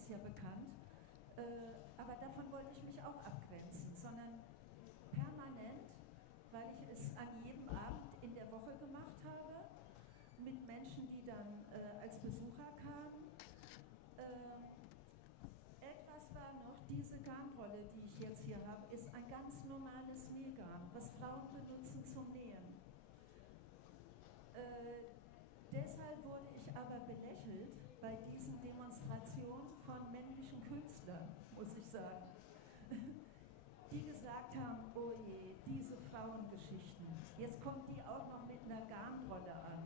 ist ja bekannt. Aber davon wollte ich mich auch abgrenzen, sondern permanent, weil ich es an jedem Abend in der Woche gemacht habe, mit Menschen, die dann als Besucher kamen. Etwas war noch, diese Garnrolle, die ich jetzt hier habe, ist ein ganz normales Nähgarn, was Frauen benutzen zum Nähen. Deshalb wurde ich aber belächelt bei diesen Demonstrationen von männlichen Künstlern, muss ich sagen, die gesagt haben, oh je, diese Frauengeschichten, jetzt kommt die auch noch mit einer Garnrolle an.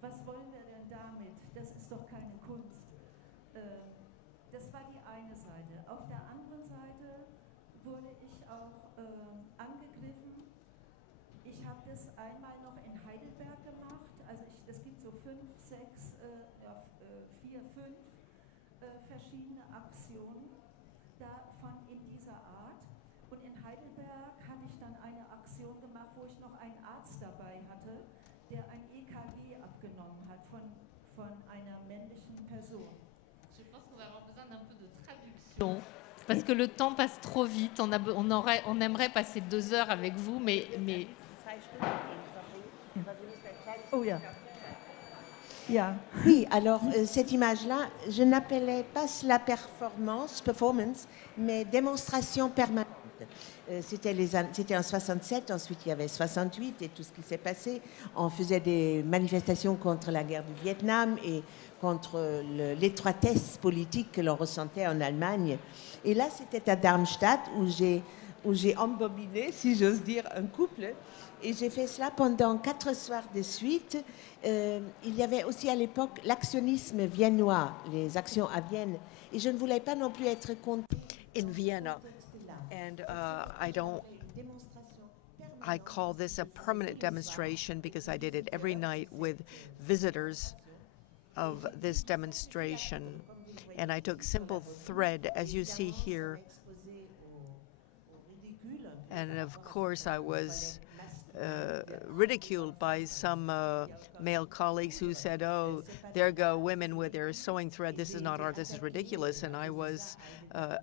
Was wollen wir denn damit? Das ist doch keine Kunst. Das war die eine Seite. Auf der anderen Seite wurde ich auch angegriffen. Ich habe das einmal noch in Heidelberg gemacht. Also es gibt so 4, 5 verschiedene Aktionen davon in dieser Art. Und in Heidelberg hatte ich dann eine Aktion gemacht, wo ich noch einen Arzt dabei hatte, der ein EKG abgenommen hat von einer männlichen Person. Je pense qu'on va avoir besoin d'un peu de traduction. Parce que le temps passe trop vite. On aimerait passer 2 heures avec vous, mais... Oh ja. Ja. Oui, alors cette image-là, je n'appelais pas cela performance, mais démonstration permanente. C'était en 67, ensuite il y avait 68 et tout ce qui s'est passé. On faisait des manifestations contre la guerre du Vietnam et contre l'étroitesse politique que l'on ressentait en Allemagne. Et là, c'était à Darmstadt où j'ai embobiné, si j'ose dire, un couple. Et j'ai fait cela pendant 4 soirs de suite. Il y avait aussi à l'époque l'actionnisme viennois, les actions à Vienne. Et je ne voulais pas non plus être contre. In Vienna. And I call this a permanent demonstration because I did it every night with visitors of this demonstration. And I took simple thread, as you see here. And of course, I was ridiculed by some male colleagues who said, oh, there go women with their sewing thread. This is not art. This is ridiculous. And I was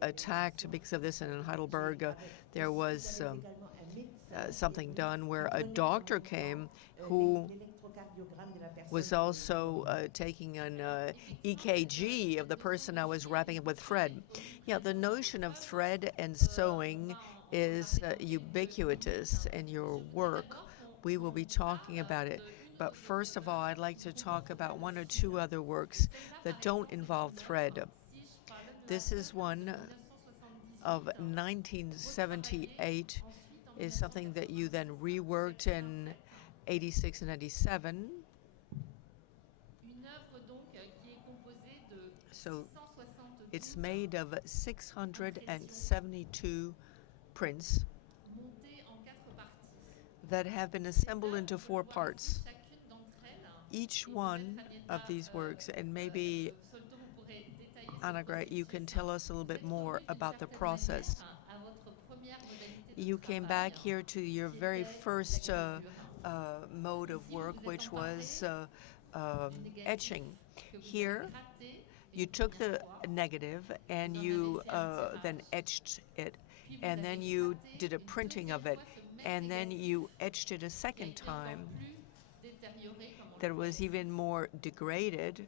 attacked because of this. And in Heidelberg, there was something done where a doctor came who was also taking an EKG of the person I was wrapping up with thread. Yeah, the notion of thread and sewing is ubiquitous in your work. We will be talking about it. But first of all, I'd like to talk about 1 or 2 other works that don't involve thread. This is one of 1978, is something that you then reworked in 86 and 87. So it's made of 672 prints that have been assembled into 4 parts. Each one of these works, and maybe Annegret, you can tell us a little bit more about the process. You came back here to your very first mode of work, which was etching. Here, you took the negative and you then etched it, and then you did a printing of it, and then you etched it a second time that was even more degraded.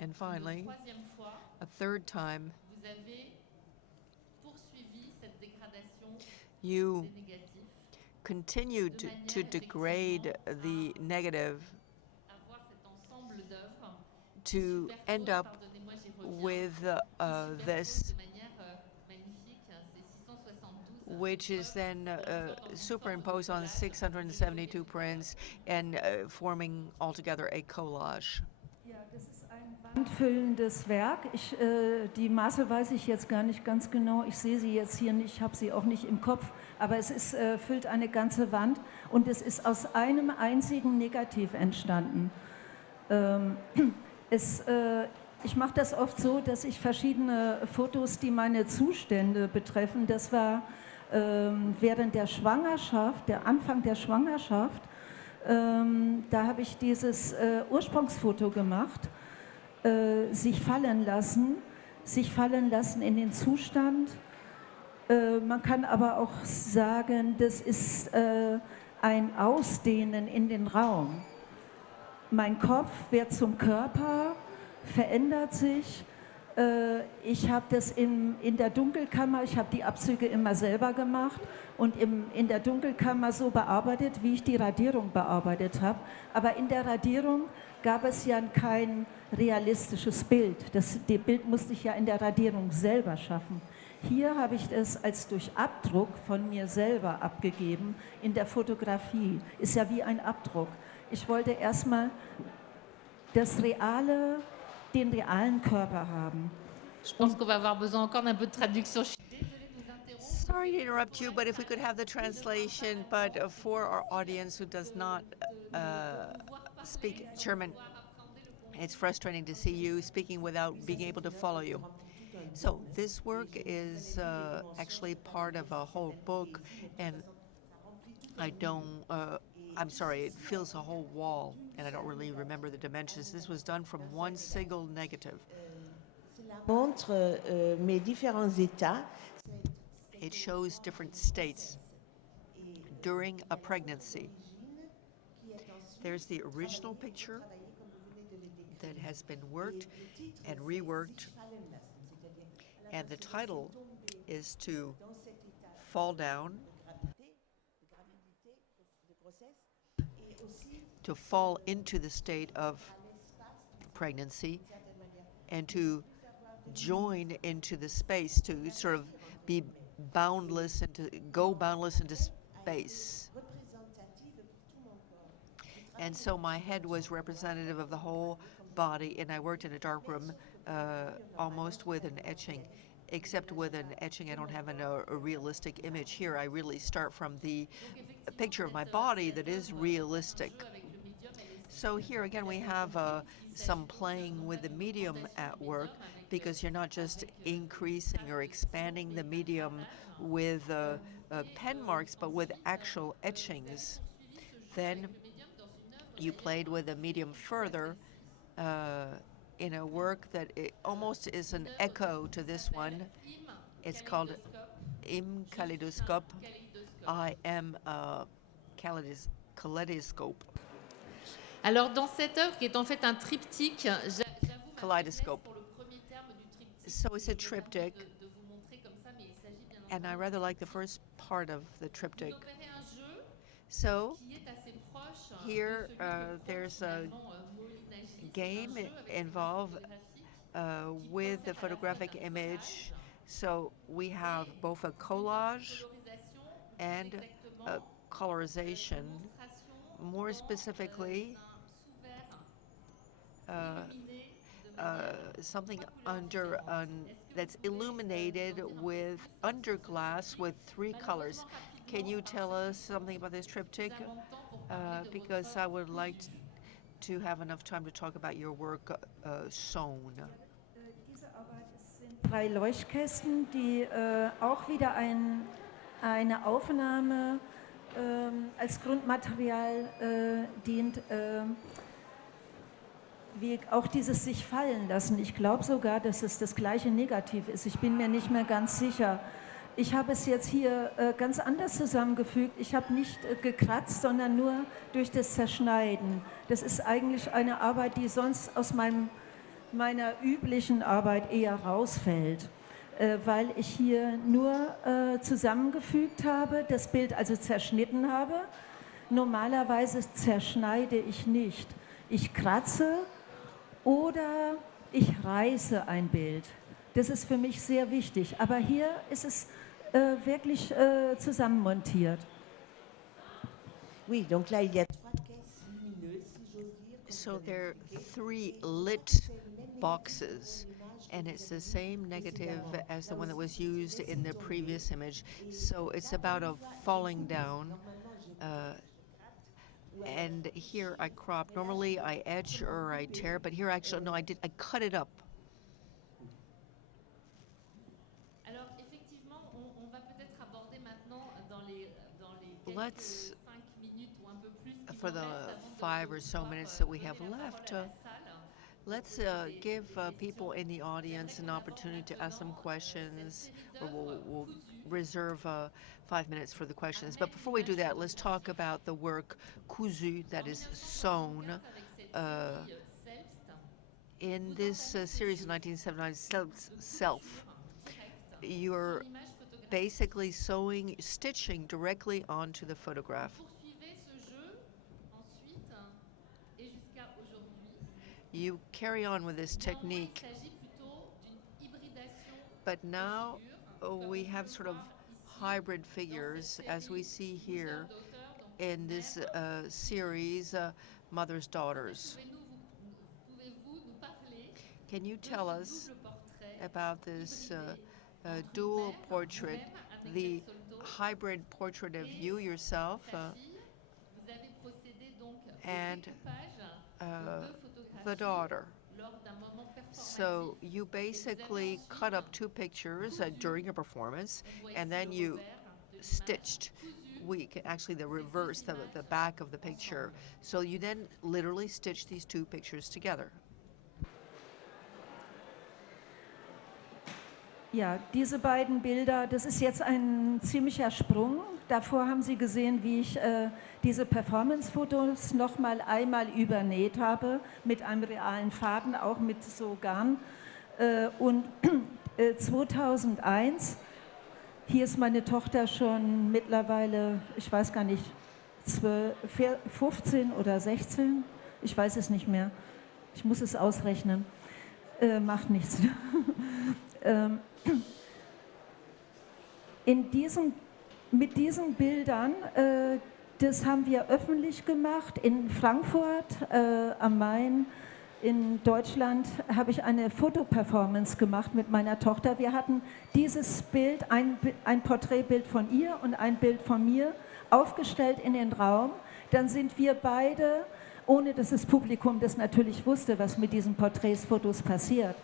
And finally, a third time, you continued to degrade the negative to end up with this, which is then superimposed on 672 prints and forming altogether a collage. Ja, das ist ein wandfüllendes Werk. Die Maße weiß ich jetzt gar nicht ganz genau. Ich sehe sie jetzt hier nicht, ich habe sie auch nicht im Kopf. Aber es füllt eine ganze Wand und es ist aus einem einzigen Negativ entstanden. Ich mache das oft so, dass ich verschiedene Fotos, die meine Zustände betreffen, das war während der Schwangerschaft, der Anfang der Schwangerschaft, da habe ich dieses Ursprungsfoto gemacht. sich fallen lassen in den Zustand. Man kann aber auch sagen, das ist ein Ausdehnen in den Raum. Mein Kopf wird zum Körper, verändert sich. Ich habe das in der Dunkelkammer, ich habe die Abzüge immer selber gemacht und in der Dunkelkammer so bearbeitet, wie ich die Radierung bearbeitet habe. Aber in der Radierung gab es ja kein realistisches Bild. Das Bild musste ich ja in der Radierung selber schaffen. Hier habe ich es als durch Abdruck von mir selber abgegeben. In der Fotografie ist ja wie ein Abdruck. Ich wollte erstmal den realen Körper haben. Je pense qu'on va avoir besoin encore d'un peu de traduction. Je suis désolée de vous interrompre. Sorry to interrupt you, but if we could have the translation, but for our audience who does not speak German, it's frustrating to see you speaking without being able to follow you. So this work is actually part of a whole book, and I'm sorry, it fills a whole wall, and I don't really remember the dimensions. This was done from one single negative. Montre mes différents états. It shows different states during a pregnancy. There's the original picture that has been worked and reworked, and the title is To Fall Down, to fall into the state of pregnancy, and to join into the space, to sort of be boundless and to go boundless into space. And so my head was representative of the whole body, and I worked in a dark room almost with an etching. Except with an etching, I don't have a realistic image here. I really start from the picture of my body that is realistic. So here again we have some playing with the medium at work, because you're not just increasing or expanding the medium with pen marks, but with actual etchings. Then you played with the medium further in a work that almost is an echo to this one. It's called Im Kaleidoscope. I am a kaleidoscope. Alors dans cette œuvre qui est en fait un triptyque, j'avoue Kaleidoscope. pour le premier terme du triptyque. So it's a triptych, De vous montrer comme ça, mais il s'agit bien and I rather like the first part of the triptych. Vous opérez un jeu So qui est assez proche here de celui que there's a Molinagis. game C'est un jeu avec involved with the photographic image. So we have both a collage and a colorization. More specifically, something under that's illuminated with underglass with three colors. Can you tell us something about this triptych? Because I would like to have enough time to talk about your work, sewn. Diese Arbeit sind 3 Leuchtkästen, die auch wieder eine Aufnahme als Grundmaterial dient, wie auch dieses sich fallen lassen. Ich glaube sogar, dass es das gleiche Negativ ist. Ich bin mir nicht mehr ganz sicher. Ich habe es jetzt hier ganz anders zusammengefügt. Ich habe nicht gekratzt, sondern nur durch das Zerschneiden. Das ist eigentlich eine Arbeit, die sonst aus meiner üblichen Arbeit eher rausfällt, weil ich hier nur zusammengefügt habe, das Bild also zerschnitten habe. Normalerweise zerschneide ich nicht. Ich kratze oder ich reiße ein Bild. Das ist für mich sehr wichtig. Aber hier ist es wirklich zusammenmontiert. Oui, donc là, il y a 3 caisses lumineuses, si j'ose dire. So there are 3 lit boxes, and it's the same negative as the one that was used in the previous image. So it's about a falling down. And here I crop. Normally I etch or I tear, but here actually, no, I cut it up. Alors effectivement, on va peut-être aborder maintenant dans les Let's, 5 minutes ou un peu plus qui for nous the restent avant de 5 or so pouvoir minutes that we have donner la left, parole à la salle. Let's give people in the audience an opportunity to ask some questions, or we'll reserve 5 minutes for the questions. But before we do that, let's talk about the work cousu, that is sewn. In this series of 1979, Self, you're basically stitching directly onto the photograph. You carry on with this technique, but now we have sort of hybrid figures, as we see here in this series, Mother's Daughters. Can you tell us about this dual portrait, the hybrid portrait of you yourself and the daughter? So you basically cut up two pictures during a performance, and then you stitched. Actually, the reverse, the back of the picture. So you then literally stitch these two pictures together. Ja, diese beiden Bilder, das ist jetzt ein ziemlicher Sprung. Davor haben Sie gesehen, wie ich diese Performance-Fotos noch mal einmal übernäht habe, mit einem realen Faden, auch mit so Garn. Und 2001, hier ist meine Tochter schon mittlerweile, ich weiß gar nicht, 15 oder 16, ich weiß es nicht mehr. Ich muss es ausrechnen. Macht nichts. Mit diesen Bildern, das haben wir öffentlich gemacht in Frankfurt am Main. In Deutschland habe ich eine Fotoperformance gemacht mit meiner Tochter. Wir hatten dieses Bild, ein Porträtbild von ihr und ein Bild von mir, aufgestellt in den Raum. Dann sind wir beide, ohne dass das Publikum das natürlich wusste, was mit diesen Porträtsfotos passiert,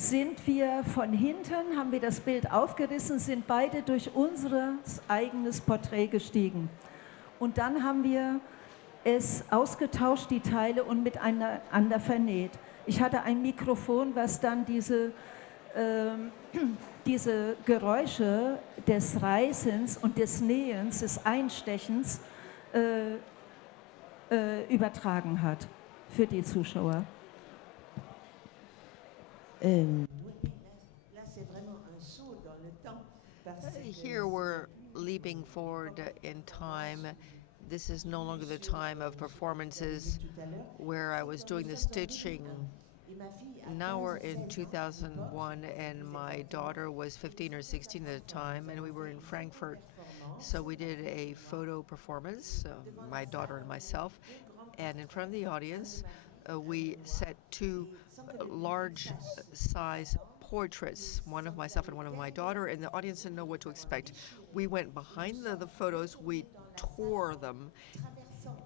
sind wir von hinten, haben wir das Bild aufgerissen, sind beide durch unser eigenes Porträt gestiegen. Und dann haben wir es ausgetauscht, die Teile, und miteinander vernäht. Ich hatte ein Mikrofon, was dann diese Geräusche des Reißens und des Nähens, des Einstechens übertragen hat für die Zuschauer. Here we're leaping forward in time. This is no longer the time of performances where I was doing the stitching. Now we're in 2001, and my daughter was 15 or 16 at the time, and we were in Frankfurt. So we did a photo performance, my daughter and myself, and in front of the audience, we set two large size portraits, one of myself and one of my daughter, and the audience didn't know what to expect. We went behind the photos, we tore them,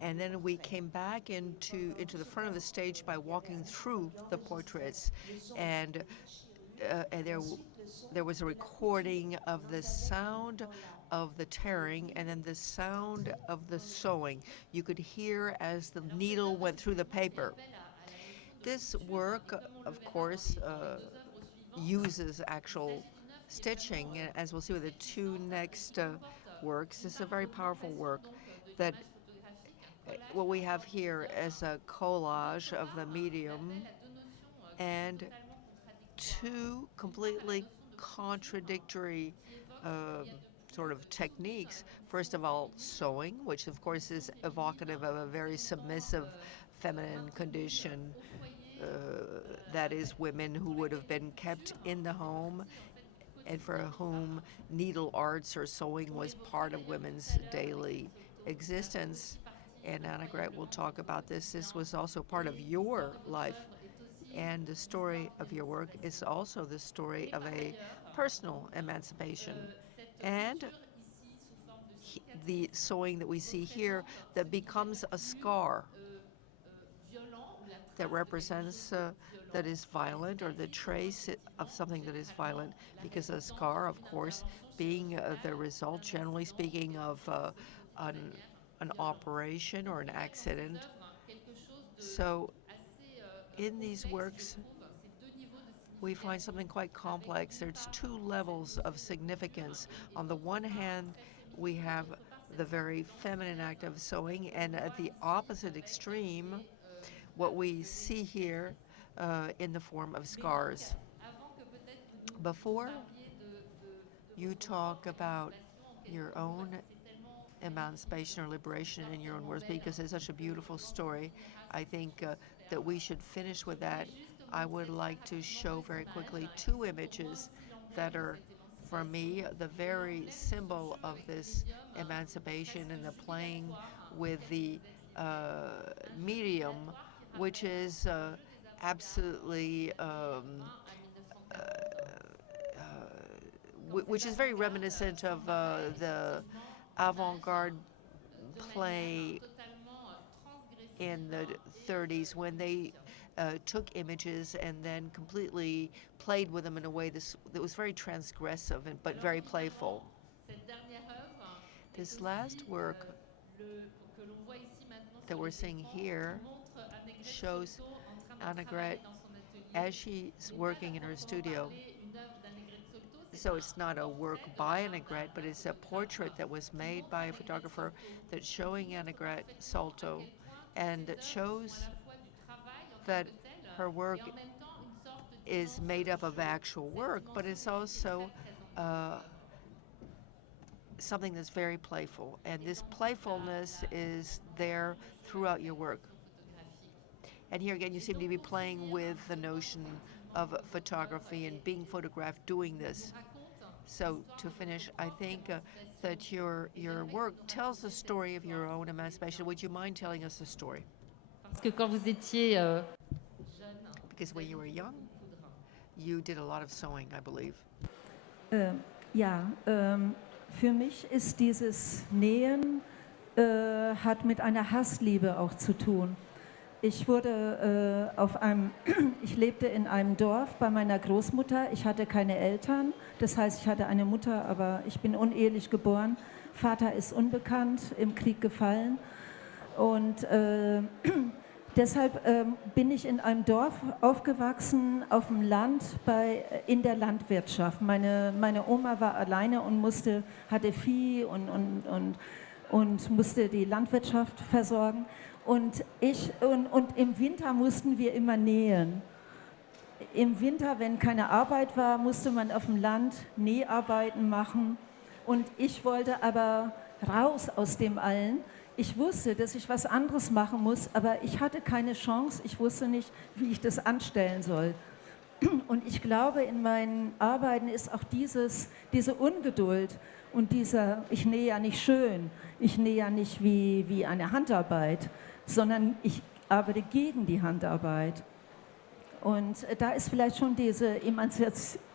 and then we came back into the front of the stage by walking through the portraits, and there was a recording of the sound of the tearing and then the sound of the sewing. You could hear as the needle went through the paper. This work, of course, uses actual stitching, as we'll see with the two next works. This is a very powerful work that what we have here is a collage of the medium and two completely contradictory sort of techniques. First of all, sewing, which of course is evocative of a very submissive feminine condition, that is, women who would have been kept in the home and for whom needle arts or sewing was part of women's daily existence. And Annegret will talk about this. This was also part of your life. And the story of your work is also the story of a personal emancipation. And the sewing that we see here that becomes a scar that represents that is violent, or the trace of something that is violent, because a scar, of course, being the result, generally speaking, of an operation or an accident. So In these works, we find something quite complex. There's two levels of significance. On the one hand, we have the very feminine act of sewing, and at the opposite extreme, what we see here in the form of scars. Before you talk about your own emancipation or liberation in your own words, because it's such a beautiful story, I think that we should finish with that. I would like to show very quickly two images that are, for me, the very symbol of this emancipation and the playing with the medium, which is absolutely which is very reminiscent of the avant-garde play in the 30s, when they took images and then completely played with them in a way that was very transgressive but very playful. This last work that we're seeing here shows Annegret as she's working in her studio. So it's not a work by Annegret, but it's a portrait that was made by a photographer that's showing Annegret Soltau, and it shows that her work is made up of actual work, but it's also something that's very playful, and this playfulness is there throughout your work. And here again, you seem to be playing with the notion of photography and being photographed doing this. So to finish, I think that your work tells the story of your own emancipation. Would you mind telling us the story? Because when you were young, you did a lot of sewing, I believe. Für mich ist dieses Nähen hat mit einer Hassliebe auch zu tun. Ich lebte in einem Dorf bei meiner Großmutter. Ich hatte keine Eltern, das heißt, ich hatte eine Mutter, aber ich bin unehelich geboren. Vater ist unbekannt, im Krieg gefallen. Und deshalb bin ich in einem Dorf aufgewachsen, auf dem Land, in der Landwirtschaft. Meine Oma war alleine und hatte Vieh und musste die Landwirtschaft versorgen. Und im Winter mussten wir immer nähen. Im Winter, wenn keine Arbeit war, musste man auf dem Land Näharbeiten machen. Und ich wollte aber raus aus dem allen. Ich wusste, dass ich was anderes machen muss, aber ich hatte keine Chance. Ich wusste nicht, wie ich das anstellen soll. Und ich glaube, in meinen Arbeiten ist auch diese Ungeduld und ich nähe ja nicht schön, ich nähe ja nicht wie eine Handarbeit, sondern ich arbeite gegen die Handarbeit. Und da ist vielleicht schon diese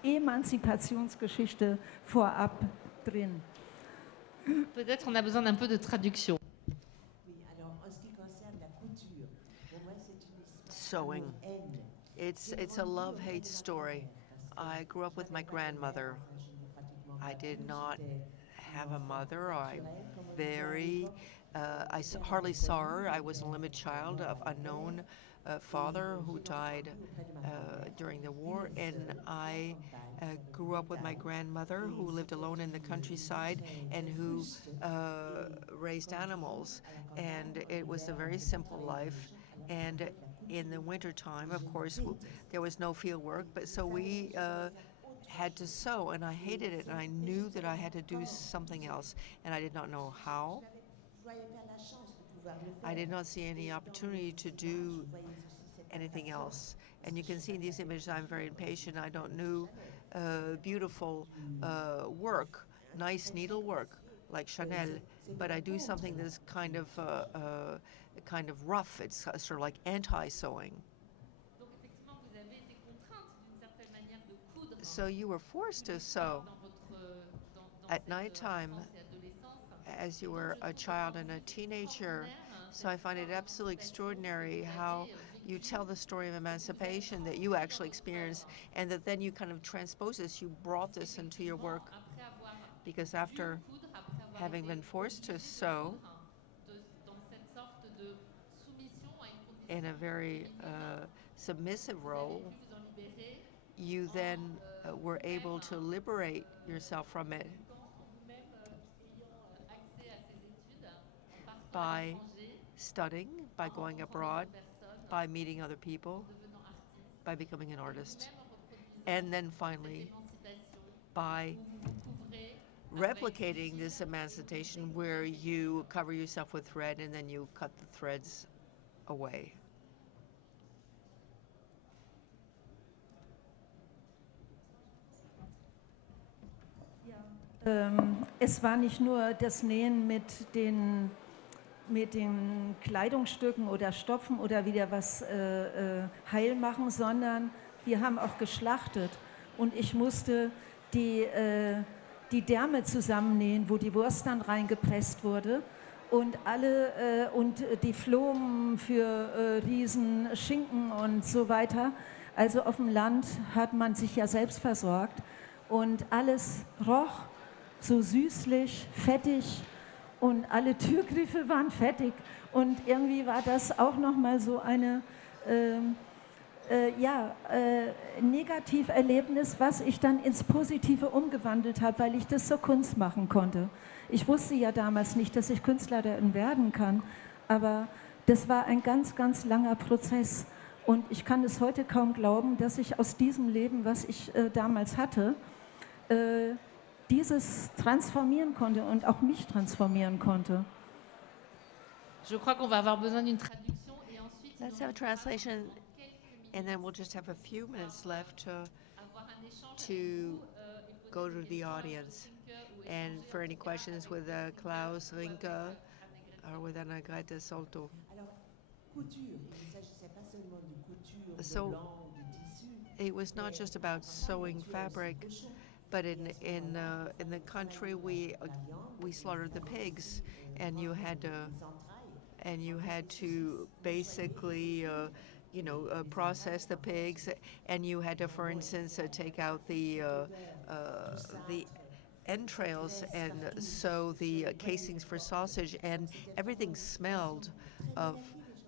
Emanzipationsgeschichte vorab drin. Peut-être on a besoin d'un peu de traduction. Sewing. It's a love-hate story. I grew up with my grandmother. I did not have a mother. I hardly saw her. I was a limited child of a unknown father who died during the war, and I grew up with my grandmother, who lived alone in the countryside and who raised animals. And it was a very simple life. And in the wintertime, of course, there was no field work, but so we had to sew, and I hated it, and I knew that I had to do something else, and I did not know how. I did not see any opportunity to do anything else. And you can see in these images I'm very impatient. I don't know beautiful work, nice needlework like Chanel, but I do something that's kind of rough. It's sort of like anti-sewing. So you were forced to sew at nighttime as you were a child and a teenager. So I find it absolutely extraordinary how you tell the story of emancipation that you actually experienced, and that then you kind of transpose this, you brought this into your work. Because after having been forced to sew, in a very submissive role, you then were able to liberate yourself from it by studying, by going abroad, by meeting other people, by becoming an artist, and then finally by replicating this emancipation where you cover yourself with thread and then you cut the threads away. Es war nicht nur das Nähen mit den Kleidungsstücken oder Stopfen oder wieder was heil machen, sondern wir haben auch geschlachtet und ich musste die Därme zusammennähen, wo die Wurst dann reingepresst wurde und und die Flomen für Riesen, Schinken und so weiter. Also auf dem Land hat man sich ja selbst versorgt und alles roch so süßlich, fettig und alle Türgriffe waren fettig und irgendwie war das auch nochmal so eine Negativerlebnis, was ich dann ins Positive umgewandelt habe, weil ich das zur Kunst machen konnte. Ich wusste ja damals nicht, dass ich Künstlerin werden kann, aber das war ein ganz, ganz langer Prozess und ich kann es heute kaum glauben, dass ich aus diesem Leben, was ich damals hatte, dieses transformieren konnte und auch mich transformieren konnte. Je crois qu'on va avoir besoin d'une traduction et ensuite Let's have a translation, and then we'll just have a few minutes left to go to the audience. And for any questions with Klaus Rinke or with Annegret Soltau. So it was not just about sewing fabric, but in the country we slaughtered the pigs, and you had to basically process the pigs, and you had to, for instance, take out the entrails and sew the casings for sausage, and everything smelled of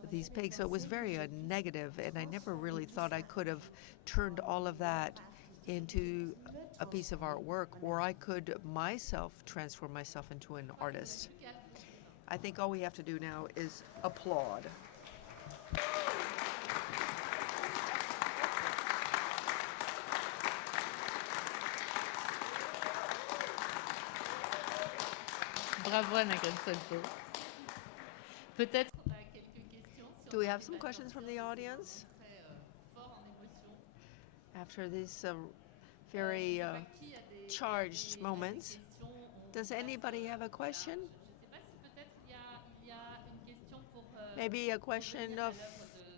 these pigs. So it was very negative, and I never really thought I could have turned all of that into a piece of artwork, or I could myself transform myself into an artist. I think all we have to do now is applaud. Bravo Annegret Soltau. Peut-être quelques questions. Do we have some questions from the audience? After these very charged moments, does anybody have a question? Maybe a question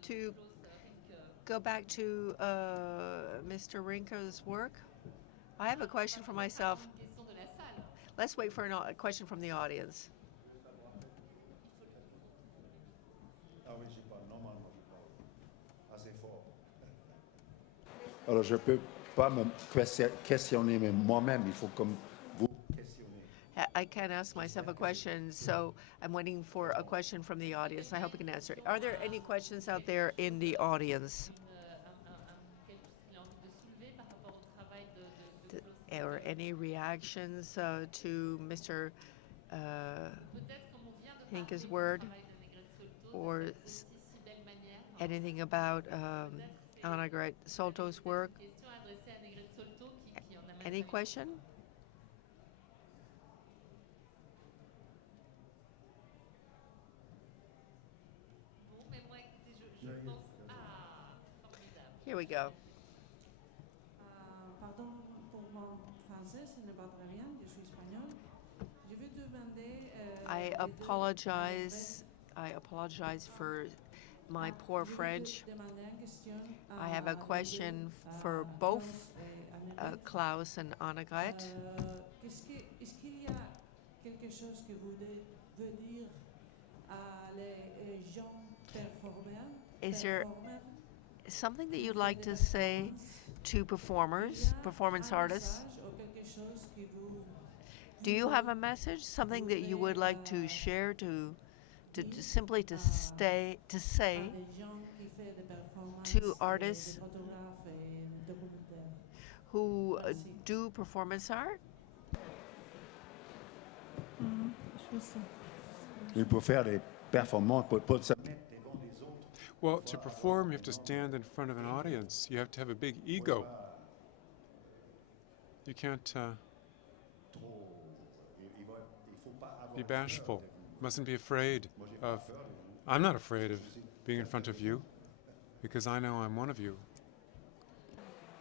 to go back to Mr. Rinke's work? I have a question for myself. Let's wait for a question from the audience. Alors, je ne peux pas me questionner moi-même, il faut comme vous questionner. I can't ask myself a question, so I'm waiting for a question from the audience. I hope you can answer it. Are there any questions out there in the audience? Or any reactions to Mr. Rinke's word, or anything about Annegret Soltau's work? Any question? Here we go. Pardon pour mon français, ce n'est pas très bien, je suis espagnole. Je veux demander. I apologize for my poor French. I have a question for both Klaus and Annegret. Est-ce qu'il y a quelque chose que vous voulez dire à les gens performeurs? Is there something that you'd like to say to performers, performance artists? Do you have a message, something that you would like to share to simply to say à des gens qui font des performances, to artists des photographes et documentaires. who Merci. do performance art? Ich wusste. Et pour faire des performances, pour se mettre devant des autres, Well, to perform, you have to stand in front of an audience. You have to have a big ego. You can't trop, il faut pas avoir be peur. bashful. Mustn't be afraid Moi, j'ai pas of. peur de vous. I'm not afraid of being in front of you because I know I'm one of you.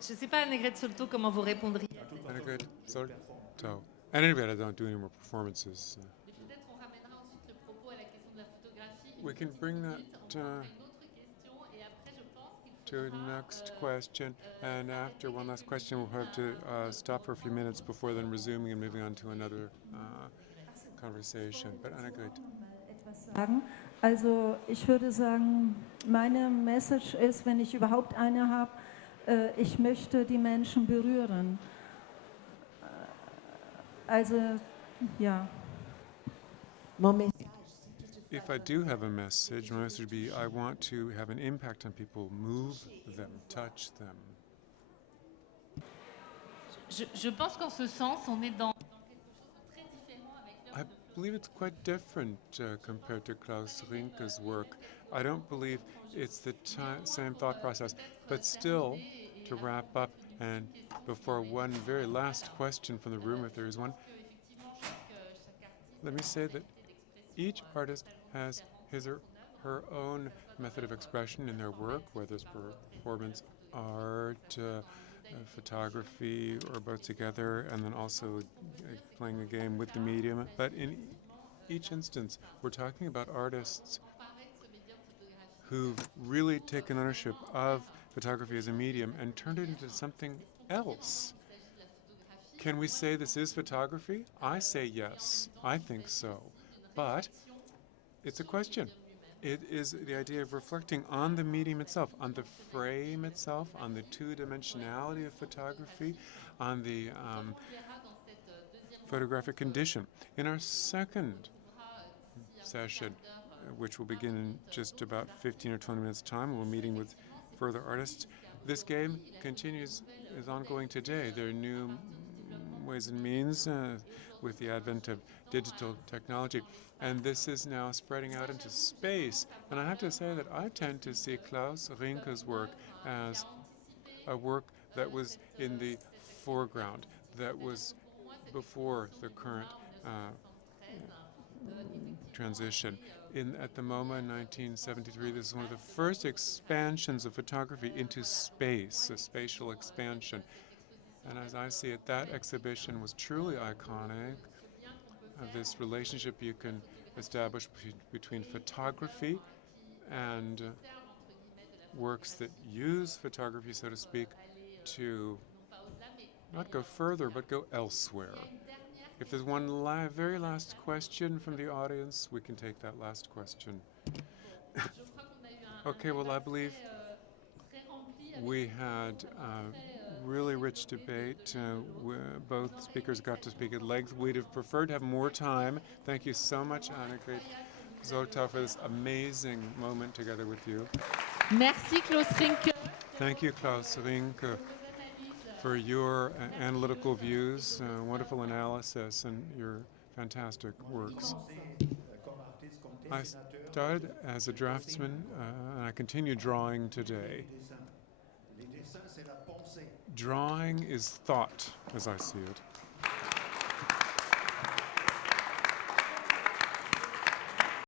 Je ne sais pas, Annegret Soltau, comment vous répondriez. Annegret Soltau. And anyway, I don't do any more performances. Et peut-être on ramènera ensuite le propos à la question de la photographie. We can bring that On passera à une autre question et après je pense qu'il to the faudra next question. And after one last question, we'll have to stop for a few minutes before then resuming and moving on to another conversation. But Annegret. Etwas sagen. Also ich würde sagen, meine Message ist, wenn ich überhaupt eine habe, ich möchte die Menschen berühren. Also ja. Mon message, If I do have a message, my message would be I want to have an impact on people, move them, touch them. Je pense qu'en ce sens, on est dans quelque chose de très différent avec I believe it's quite different compared to Klaus Rinke's work. I don't believe it's the same thought process, but still, to wrap up and before one very last question from the room, if there is one, let me say that each artist has his or her own method of expression in their work, whether it's performance art, photography, or both together, and then also playing a game with the medium. But in each instance, we're talking about artists who've really taken ownership of photography as a medium and turned it into something else. Can we say this is photography? I say yes. I think so. But it's a question. It is the idea of reflecting on the medium itself, on the frame itself, on the two-dimensionality of photography, on the photographic condition. In our second session, which will begin in just about 15 or 20 minutes' time, we're meeting with further artists. This game is ongoing today. There are new ways and means with the advent of digital technology. And this is now spreading out into space. And I have to say that I tend to see Klaus Rinke's work as a work that was in the foreground, that was before the current transition. At the MoMA in 1973, this is one of the first expansions of photography into space, a spatial expansion. And as I see it, that exhibition was truly iconic. This relationship you can establish between photography and works that use photography, so to speak, to not go further, but go elsewhere. If there's one very last question from the audience, we can take that last question. Okay, well, I believe we had really rich debate. Both speakers got to speak at length. We'd have preferred to have more time. Thank you so much, Annegret Soltau, for this amazing moment together with you. Merci, Klaus Rinke. Thank you, Klaus Rinke, for your analytical views, wonderful analysis, and your fantastic works. I started as a draftsman, and I continue drawing today. Drawing is thought, as I see it.